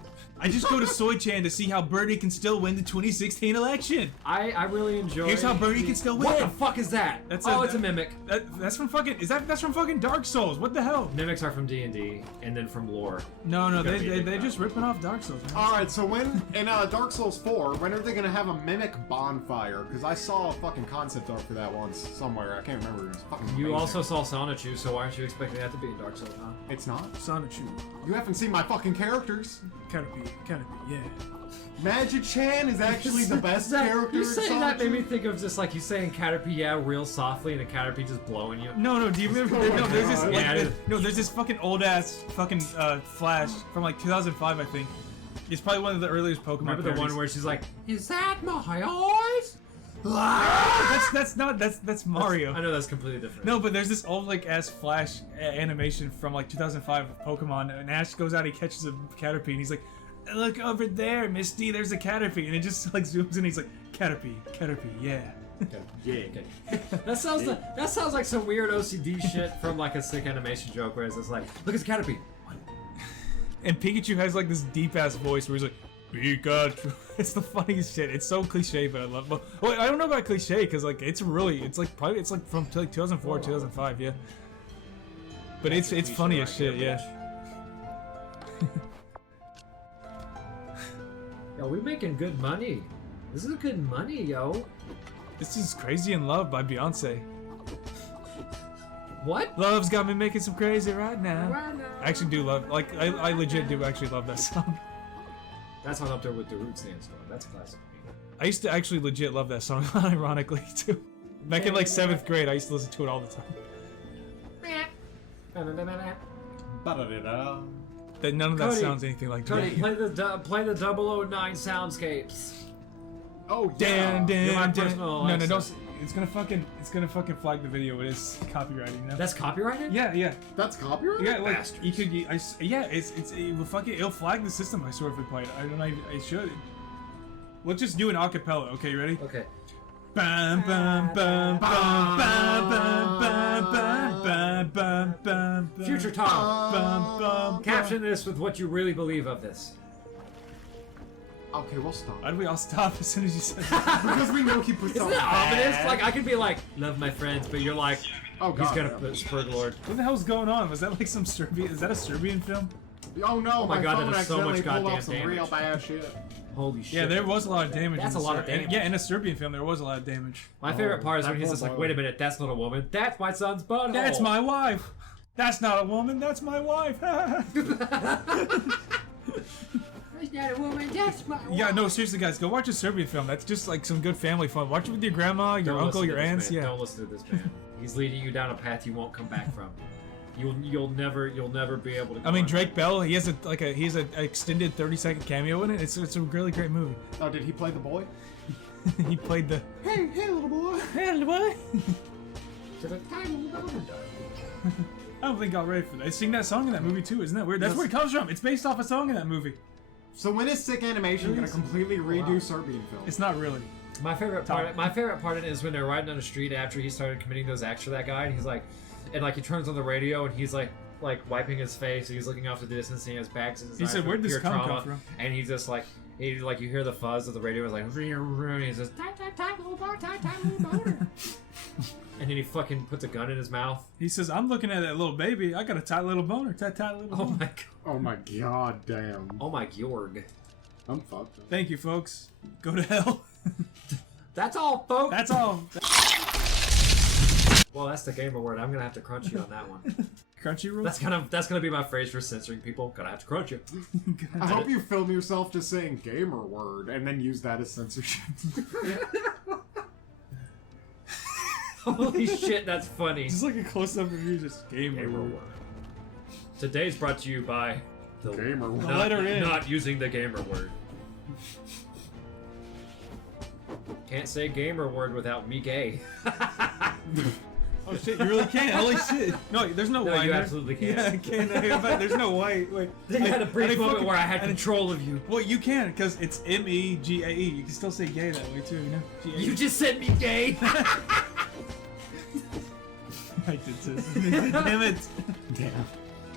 go to Soy-chan to see how Bernie can still win the 2016 election. I really enjoy. Here's how Bernie can still win. What the fuck is that? That's it's a mimic. That's from fucking. That's from fucking Dark Souls. What the hell? Mimics are from D&D and then from lore. No, Gotta be a they're big just ripping off Dark Souls. Man. Alright, so when, in Dark Souls 4, when are they gonna have a mimic bonfire? Because I saw a fucking concept art for that once, somewhere, I can't remember, it was fucking You amazing. also saw Sonichu, so why aren't you expecting that to be in Dark Souls now? It's not? Sonichu. You haven't seen my fucking characters. Gotta be, yeah. Magic-chan is actually the best character You in saying that made me Sonic. think of just like you saying Caterpie, yeah, real softly, and the Caterpie just blowing you. No, do you remember? Oh my No, there's this God. like, Yeah, it is. no, there's this fucking old ass fucking Flash from like 2005, I think. It's probably one of the earliest Pokemon. Remember the one parodies. where she's like, "Is that my eyes?" That's Mario. I know that's completely different. No, but there's this old like ass Flash animation from like 2005 of Pokemon, and Ash goes out, he catches a Caterpie, and he's like, "Look over there, Misty, there's a Caterpie," and it just like zooms in, and he's like, "Caterpie, yeah." Yeah. That sounds like some weird OCD shit from like a sick animation joke where it's just like, "Look, it's a Caterpie." And Pikachu has like this deep ass voice where he's like, "Pikachu." It's the funniest shit. It's so cliche, but I love it. Well, I don't know about cliche because like it's from like 2004, 2005, yeah. But it's funny as shit, yeah. Yo, we making good money. This is good money, yo. This is "Crazy in Love" by Beyonce. What? Love's got me making some crazy right now. Right now. I actually do love, like, I legit do actually love that song. That's on up there with the Root Sandstorm. That's a classic. I used to actually legit love that song, ironically, too. Back in, like, 7th grade, I used to listen to it all the time. Ba-da-da-da. That none of that Cody, sounds anything like Cody, that. play the 009 soundscapes. Oh, yeah. You're my Dan. personal No, Alexa. don't. It's gonna fucking flag the video. It is copyrighted. You know? That's copyrighted? Yeah. That's copyright? Yeah, like Bastards. you could. It'll flag the system. I swear if we play it. I should. Let's just do an acapella. Okay, you ready? Okay. Bam bam bam bam bam bam bam bam bam bam. Future Tom, Bam bam. caption this with what you really believe of this. Okay, we'll stop. Why did we all stop as soon as you said that? Because we know he puts Isn't that ominous? Like, I could be like, love my friends, but you're like, oh, God, he's gonna yeah. put Spurg Lord. What the hell's going on? Was that like some Serbian? Is that a Serbian film? Oh no, my my God, phone that is so much accidentally pulled goddamn up some damage. real bad shit. Holy shit. Yeah, there was a lot of damage. That's in a lot of and- damage. Yeah, in a Serbian film, there was a lot of damage. My favorite part is that when he's poor just like, boy. wait a minute, that's not a woman. That's my son's butthole. That's my wife. That's not a woman. That's my wife. That's not a woman, that's my Yeah, no, seriously, guys, go watch a Serbian film. That's just like some good family fun. Watch it with your grandma, your Don't uncle, listen your to this aunts. man. Yeah. Don't listen to this man. He's leading you down a path you won't come back from. You'll never be able to. I mean, go Drake Bell. He has an extended 30-second cameo in it. It's a really great movie. Oh, did he play the boy? He played the. Hey, little boy. Hey, boy. to the tiny little window. I don't think I got ready for that. They sing that song in that movie too, isn't that weird? That's Yes. where it comes from. It's based off a song in that movie. So when is Sick Animation gonna completely redo Serbian films? It's not really. My favorite part is when they're riding down the street after he started committing those acts for that guy, and he's like, and like he turns on the radio and he's like wiping his face, and he's looking off the distance, and he has bags in his He eyes said, from "Where'd this pure cum trauma," come from? And he's just like, you hear the fuzz of the radio, is like, and he says, tight, little boner. And then he fucking puts a gun in his mouth. He says, "I'm looking at that little baby. I got a tight little boner. Tight little Oh boner." my god. Oh my god, damn. Oh my Georg. I'm fucked up. Thank you, folks. Go to hell. That's all, folks. That's all. Well, that's the gamer word. I'm gonna have to crunch you on that one. Crunchyroll. That's gonna be my phrase for censoring people. Gonna have to crunch you. I hope you film yourself just saying gamer word and then use that as censorship. Holy shit, that's funny. Just like a close up of you, just gamer word. Today's brought to you by the Gamer word. not, letter N. not using the gamer word. Can't say gamer word without me gay. Oh shit, you really can't. Holy shit. No, there's no No, white. you there. absolutely can't. Yeah, I can't. There's no white. Wait. I had a brief And moment fucking- where I had and- control of you. Well, you can, because it's MEGAE. You can still say gay that way too, you know? G-A-E. You just said me gay. I did say that. Damn it. Damn.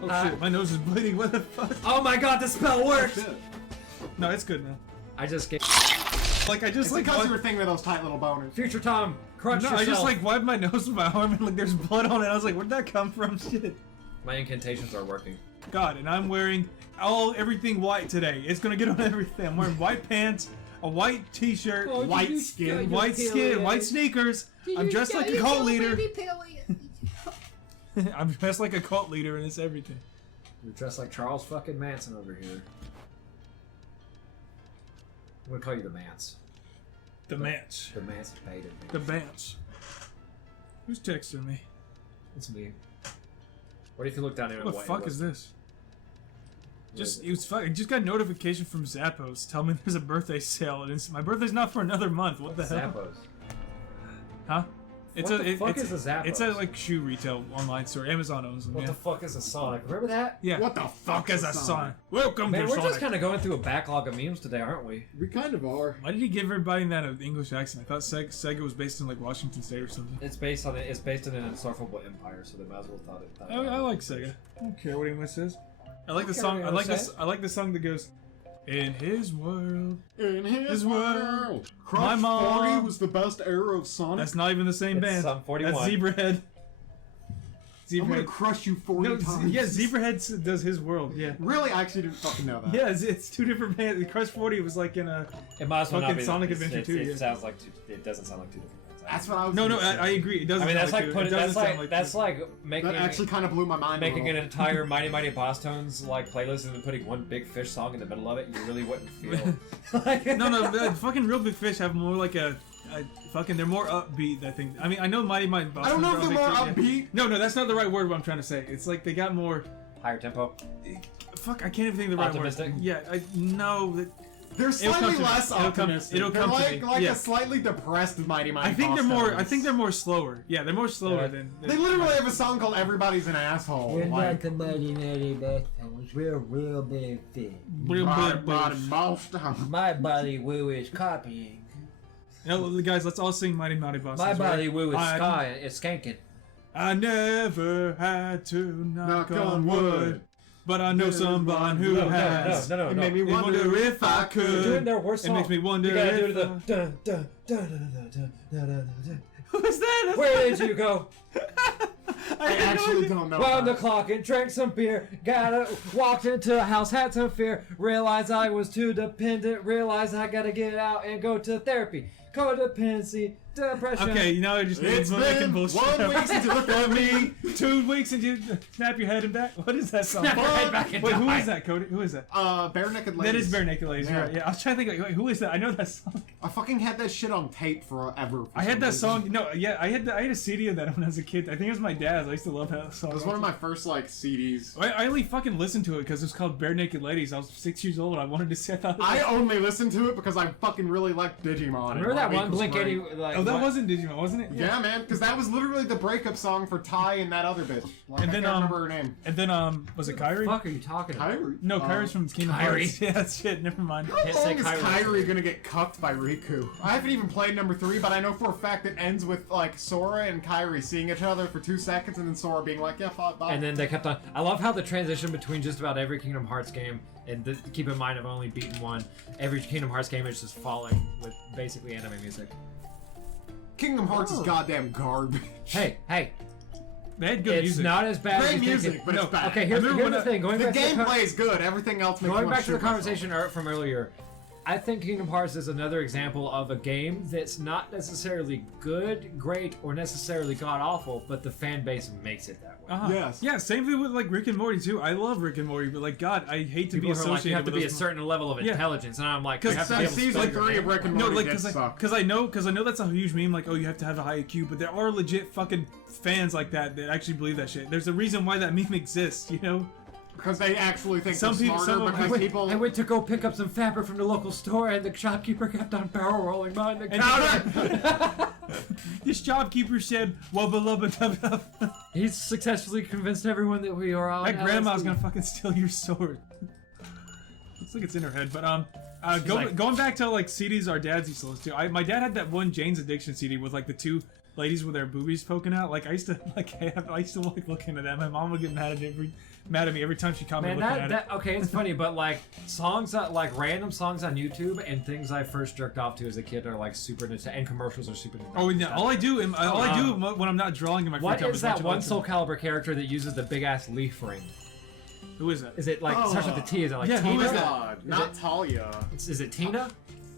Oh shit, my nose is bleeding. What the fuck? Oh my god, the spell worked. Shit. No, it's good now. I just gave Like, I just It's like. because you were thinking of those tight little boners. Future Tom, crunch No, yourself. I just like wiped my nose with my arm and like there's blood on it. I was like, where'd that come from? Shit. My incantations are working. God, and I'm wearing everything white today. It's gonna get on everything. I'm wearing white pants, a white t-shirt, Oh, White skin. white skin, white sneakers. I'm dressed like a cult leader. I'm dressed like a cult leader, and it's everything. You're dressed like Charles fucking Manson over here. I'm gonna call you the Mance. The Mance. The Emancipated Man. The Mance. Who's texting me? It's me. What if you look down there? What the fuck is this? I just got a notification from Zappos telling me there's a birthday sale, and my birthday's not for another month. What the hell? Zappos. Huh? What the fuck is a Zappos? It's a like shoe retail online store. Amazon owns them. What Yeah. the fuck is a Sonic? Remember that? Yeah. What the fuck is is a Sonic? Sonic? Welcome Man, to we're Sonic. just kind of going through a backlog of memes today, aren't we? We kind of are. Why did he give everybody that an English accent? I thought Sega was based in like Washington State or something. It's based on an insufferable empire, so they might as well thought it. I like Sega. I don't care what anyone says. I like the care song. what I anyone like this. says. I like the song that goes, "In his world." In his world, world, my Crush mom- 40 was the best era of Sonic. That's not even the same It's band. Sum 41. That's Zebrahead. I'm gonna Zebrahead. crush you 40 No, times. yeah, Zebrahead does his world. Yeah. Really, I actually didn't fucking know that. Yeah, it's two different bands. Crush 40 was like in a. It might as well not Fucking be Sonic it's- Adventure it's- 2, It yeah. sounds like it doesn't sound like two different things. That's what I was No, gonna say. I agree. It doesn't. I mean, that's sound like two. putting It that's doesn't like sound like that's two. like making That actually kind of blew my mind. making a an little. entire Mighty Mighty Boss Tones like playlist and then putting one Big Fish song in the middle of it. You really wouldn't feel. like, No, the fucking Real Big Fish have more like a fucking. They're more upbeat. I think. I mean, I know Mighty Mighty Boss. I don't know if Tones they're are more big too, yeah. upbeat. No, that's not the right word. What I'm trying to say. It's like they got more. Higher tempo. fuck, I can't even think of the right Optimistic? word. Yeah, no. They're slightly less optimistic. It'll They're come to like me. Yeah. a slightly depressed Mighty Mighty I think Boss they're more slower. Yeah, they're more slower Yeah. than They literally have a song called "Everybody's an Asshole." We're like, not the mighty mighty Bucktones. We're real big fit. real big My body woo is copying. Guys, let's all sing Mighty Mighty Bosses. My body right? woo is I- sky. It's skanking. I never had to knock on wood, but I know someone who has. No. It made me It wonder if I You're doing could. their worst It song. makes me wonder You gotta if do the dun, dun, dun, dun, dun, dun, dun, dun. Who is that? Where did you go? I actually don't know. Wound the that. clock and drank some beer. Walked into a house, had some fear. Realized I was too dependent. Realized I gotta get out and go to therapy. Codependency, depression. Okay, you know, I just It's making been bullshit. 1 week since you looked at me. 2 weeks and you snap your head and back. What is that song? Snap your head back and Wait, who die. is that, Cody? Who is that? Bare Naked Ladies. That is Bare Naked Ladies. Yeah. Right? Yeah, I was trying to think. Wait, who is that? I know that song. I fucking had that shit on tape forever. I had that song. No, yeah, I had a CD of that when I was a kid. I think it was my dad's. I used to love that song. It was one of my first like CDs. I only fucking listened to it because it was called Bare Naked Ladies. I was 6 years old. I wanted to see. I only listened to it because I fucking really liked Digimon. and Remember that White one Equals Blink Great. 80? Like, Oh, that what? wasn't Digimon, wasn't it? Yeah, man, because that was literally the breakup song for Ty and that other bitch. Like, And I then, can't remember her name. And then was it Kyrie? Fuck are you talking about? Kyrie? No, Kyrie's from Kingdom Kyrie. Hearts. Yeah, shit. Never mind. How Can't say long is Kyrie. Kyrie gonna get cucked by Riku? I haven't even played number 3, but I know for a fact it ends with like Sora and Kyrie seeing each other for 2 seconds and then Sora being like, "Yeah, bye." And then they kept on. I love how the transition between just about every Kingdom Hearts game, and keep in mind I've only beaten one. Every Kingdom Hearts game is just falling with basically anime music. Kingdom Hearts is goddamn garbage. Hey, They had good it's music. not as bad as Great you music, think. but it's bad. Okay, here's remember the when thing. Going The back to the gameplay is good. Everything else makes Going me back to the shoot myself. conversation from earlier, I think Kingdom Hearts is another example of a game that's not necessarily good, great, or necessarily god awful, but the fan base makes it that way. Yes. Yeah, same thing with like Rick and Morty too. I love Rick and Morty, but like God, I hate to People be who are like, associated you have to with be a those certain level of Yeah. intelligence, and I'm like, you have to be That able to season spell your 3 of name. Rick and No, Morty like did suck. because I know that's a huge meme. Like, oh, you have to have a high IQ, but there are legit fucking fans like that actually believe that shit. There's a reason why that meme exists, you know. Because they actually think Some they're people- smarter some of- because people... I went to go pick up some fabric from the local store, and the shopkeeper kept on barrel rolling behind the counter. This shopkeeper said, "Wubba lubba dub dub." He's successfully convinced everyone that we are on That grandma's LSD. gonna fucking steal your sword. Looks like it's in her head, but like- going back to like CDs our dads used to listen to. My dad had that one Jane's Addiction CD with like the 2 ladies with their boobies poking out. Like I used to like looking at that. My mom would get mad at me every time she caught me Man, looking at it. okay, it's funny, but like songs that like random songs on YouTube and things I first jerked off to as a kid are like super nostalgic, and commercials are super nostalgic. Oh, yeah. All I do when I'm not drawing in my free What time is is that watch one it. Soul Calibur character that uses the big ass leaf ring? Who is that? Is it like starts with the T? Is it like Yeah, who Tina? is that? God, not Talia. Is it Tina?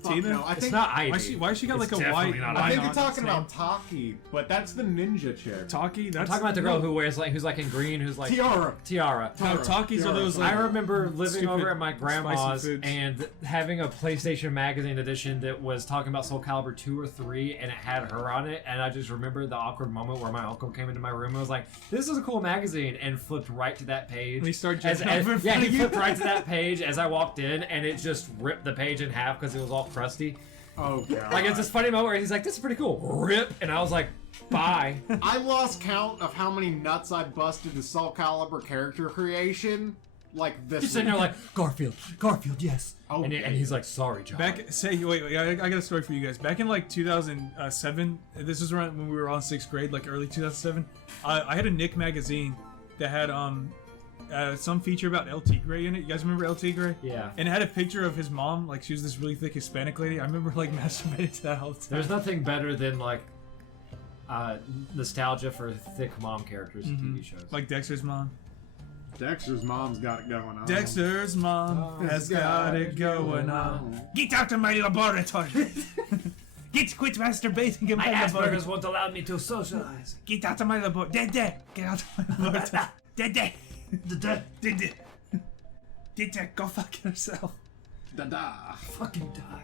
Fuck Tina? no, I It's think not Ivy. Why she got It's like a definitely white? not I Ivy. think on you're its talking name? about Taki, but that's the ninja chick. Taki. That's I'm talking about the girl who wears like who's like in green, who's like Tiara. Tiara. No, Takis are Tiara. those I like. remember living stupid over at my spicy grandma's foods. and having a PlayStation Magazine edition that was talking about Soul Calibur 2 or 3, and it had her on it, and I just remember the awkward moment where my uncle came into my room and was like, "This is a cool magazine," and flipped right to that page. And he started As- jumping over in yeah, front he of you. flipped right to that page as I walked in, and it just ripped the page in half because it was all crusty. Oh god. Like, it's this funny moment where he's like, "This is pretty cool." Rip, and I was like, "Bye." I lost count of how many nuts I busted to Soul Calibur character creation. Like this. Just sitting there week. like, Garfield, yes." Oh, And he's like, "Sorry, John." Wait, I got a story for you guys. Back in like 2007, this was around when we were on 6th grade, like early 2007. I had a Nick magazine that had some feature about El Tigre in it. You guys remember El Tigre? Yeah. And it had a picture of his mom, like she was this really thick Hispanic lady. I remember like masturbating to that all the time. There's nothing better than like nostalgia for thick mom characters in TV shows. Like Dexter's mom. Dexter's mom's got it going on. Dexter's mom has got it going on. Get out of my laboratory! Quit masturbating in my my laboratory! Asperger's won't allow me to socialize. Get out of my laboratory! Dede! Get out of my laboratory! Dede! Dede! Dede! Go fuck yourself! Da-da. Fucking die.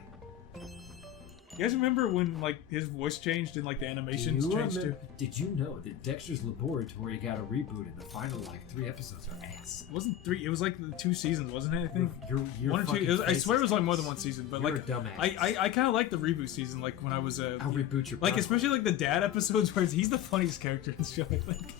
You guys remember when like his voice changed and like the animations changed too? Did you know that Dexter's Laboratory got a reboot and the final like 3 episodes are ass? It wasn't 3. It was like 2 seasons, wasn't it? I think. You're 1 or 2. It was, I swear it was like more than 1 season, but You're like a dumbass. I kind of like the reboot season, like when I was a. I'll reboot your like podcast. especially like the dad episodes where he's the funniest character in the show. I think.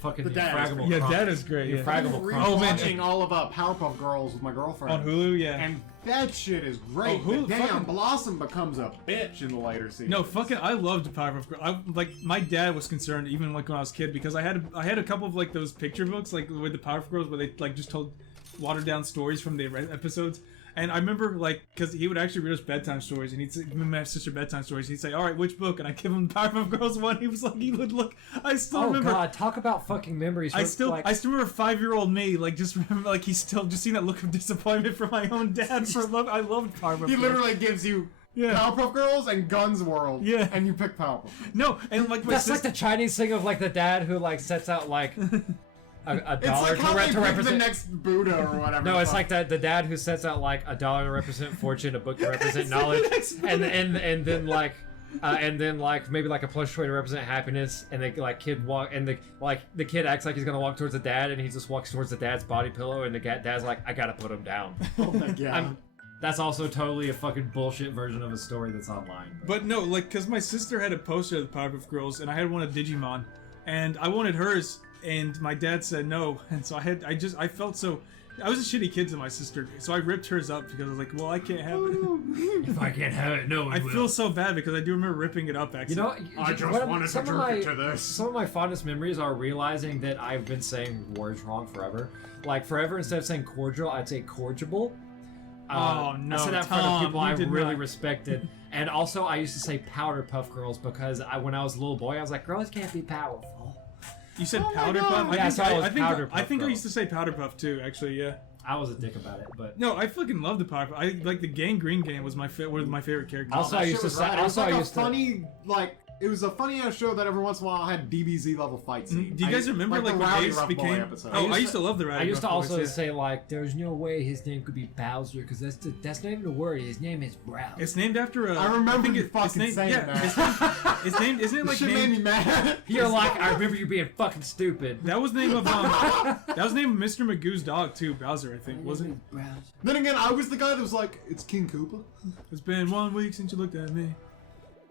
Fucking The dad is Fraggable Yeah, Crunch. dad is great. Your Yeah. Fraggable Crunch. Oh, man. Watching all of Powerpuff Girls with my girlfriend. On Hulu, yeah. And that shit is great. Oh, Hulu- but damn, fucking- Blossom becomes a bitch in the later seasons. No, fucking, I loved Powerpuff Girls. Like my dad was concerned even like when I was a kid because I had a couple of like those picture books like with the Powerpuff Girls where they like just told watered down stories from the episodes. And I remember, like, because he would actually read us bedtime stories, and he'd say, my sister bedtime stories, he'd say, all right, which book? And I'd give him Powerpuff Girls one. He was like, he would look, I still Oh remember. god, talk about fucking memories. I still like, remember 5-year-old me, like, just remember, like, he's still just seeing that look of disappointment from my own dad for love. I loved Powerpuff Girls. He literally gives you Yeah. Powerpuff Girls and Guns World. Yeah. And you pick Powerpuff. No, and like, my that's sister. like the Chinese thing of like the dad who like sets out like a It's dollar like how they to pick the represent. next Buddha or whatever. No, the it's fuck. like the dad who sets out like $1 to represent fortune, a book to represent knowledge, and then like maybe like a plush toy to represent happiness, and the like kid walk and the kid acts like he's gonna walk towards the dad, and he just walks towards the dad's body pillow, and the dad's like, I gotta put him down. Oh my god. That's also totally a fucking bullshit version of a story that's online. But no, like, because my sister had a poster of the Powerpuff Girls, and I had one of Digimon, and I wanted hers, and my dad said no, and so I felt so. I was a shitty kid to my sister, so I ripped hers up because I was like, well, I can't have it. If I can't have it, no one I will. feel so bad because I do remember ripping it up, You know, actually. I just one of- wanted to some of jerk my- it to this. Some of my fondest memories are realizing that I've been saying words wrong forever. Like forever, instead of saying cordial, I'd say cordial. Oh, no, I said that in front of Tom, people you I did really not. respected. And also, I used to say powder puff girls because when I was a little boy, I was like, girls can't be powerful. You said Oh my Powder God. Puff? Yeah, so it was I think, Powder I Puff think I Girls. used to say Powder Puff too, actually, yeah. I was a dick about it, but No, I fucking love the Powder Puff. I like the Gang Green Game was one of my favorite characters. Also, That I shit used to was say- rad. It was also, I like a used to- funny, like, it was a funny ass show that every once in a while had DBZ level fight scenes. Do you guys remember like the when Rowdy Ace Rough Boy became? episode. Oh, I used to love the Rowdy I used to Rough also Boys, yeah. say like, there's no way his name could be Bowser because that's not even a word. His name is Brown. It's named after a. I remember think you it's fucking named, saying yeah, that. It's named. Isn't it like Shit made me named? mad. You're like, I remember you being fucking stupid. That was the name of that was the name of Mr. Magoo's dog too, Bowser, I think, wasn't it? Brown. Then again, I was the guy that was like, it's King Koopa. It's been 1 week since you looked at me.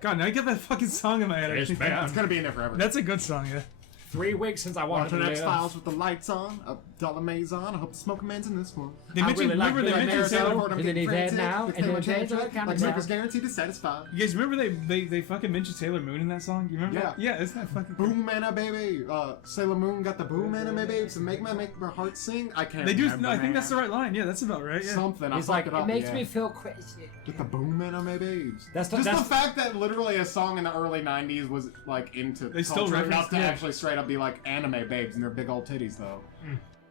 God, now I get that fucking song in my head. It's actually. been- It's gonna be in there forever. That's a good song, yeah. 3 weeks since I walked Watching into X-Files with the lights on, a dollar maze on. I hope the smoking man's in this one. They I mentioned. really like Remember they Black mentioned Mirror, Sailor. though. And then he's dead now, and then the days are counting Like down. Smoker's guaranteed to satisfy. You guys remember they fucking mentioned Sailor Moon in that song? You remember? Yeah. That? Yeah, isn't that fucking cool? Boom mana baby. Sailor Moon got the boom mana baby. So make my heart sing. I can't. They do. remember, No, I think man. that's the right line. Yeah, that's about right. Yeah. Something. He's I like, fucked it up, makes yeah. me feel crazy. Get the boom mana babes. That's the- Just that's- the fact that literally a song in the early '90s was like into They still culture reference- enough to yeah. actually straight up be like anime babes and their big old titties though.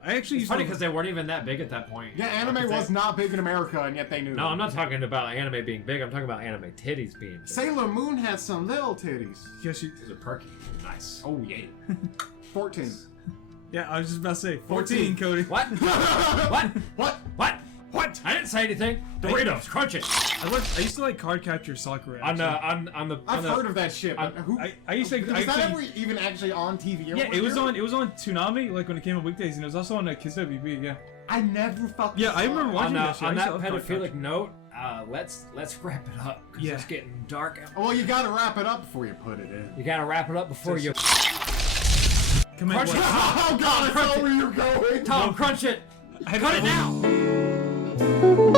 I actually It's used funny to. because they weren't even that big at that point. Yeah, anime was not big in America and yet they knew. No, I'm not talking about anime being big. I'm talking about anime titties being big. Sailor Moon had some little titties. Yeah, she, These are perky. Nice. Oh yeah. 14. yeah, I was just about to say 14, 14. Cody. What? What? What? What? What? I didn't say anything. Doritos, Crunchin. I used to like card capture soccer. On actually. the on the. I've on the heard of that shit, but who? I used to. was I that actually- ever even actually on TV? Yeah, it was on. It was on Toonami, like when it came on weekdays, and it was also on Kiss WB. Yeah. I never fucking. Yeah, I saw remember it. watching on, that shit. I on used that to love card pedophilic capture. note, let's wrap it up because Yeah. it's getting dark out. Well, you gotta wrap it up before you put it in. You gotta wrap it up before you. Come on, Crunch what? it. Oh god, I Crunch saw it. where you're going. Tom, crunch it. I Cut it now.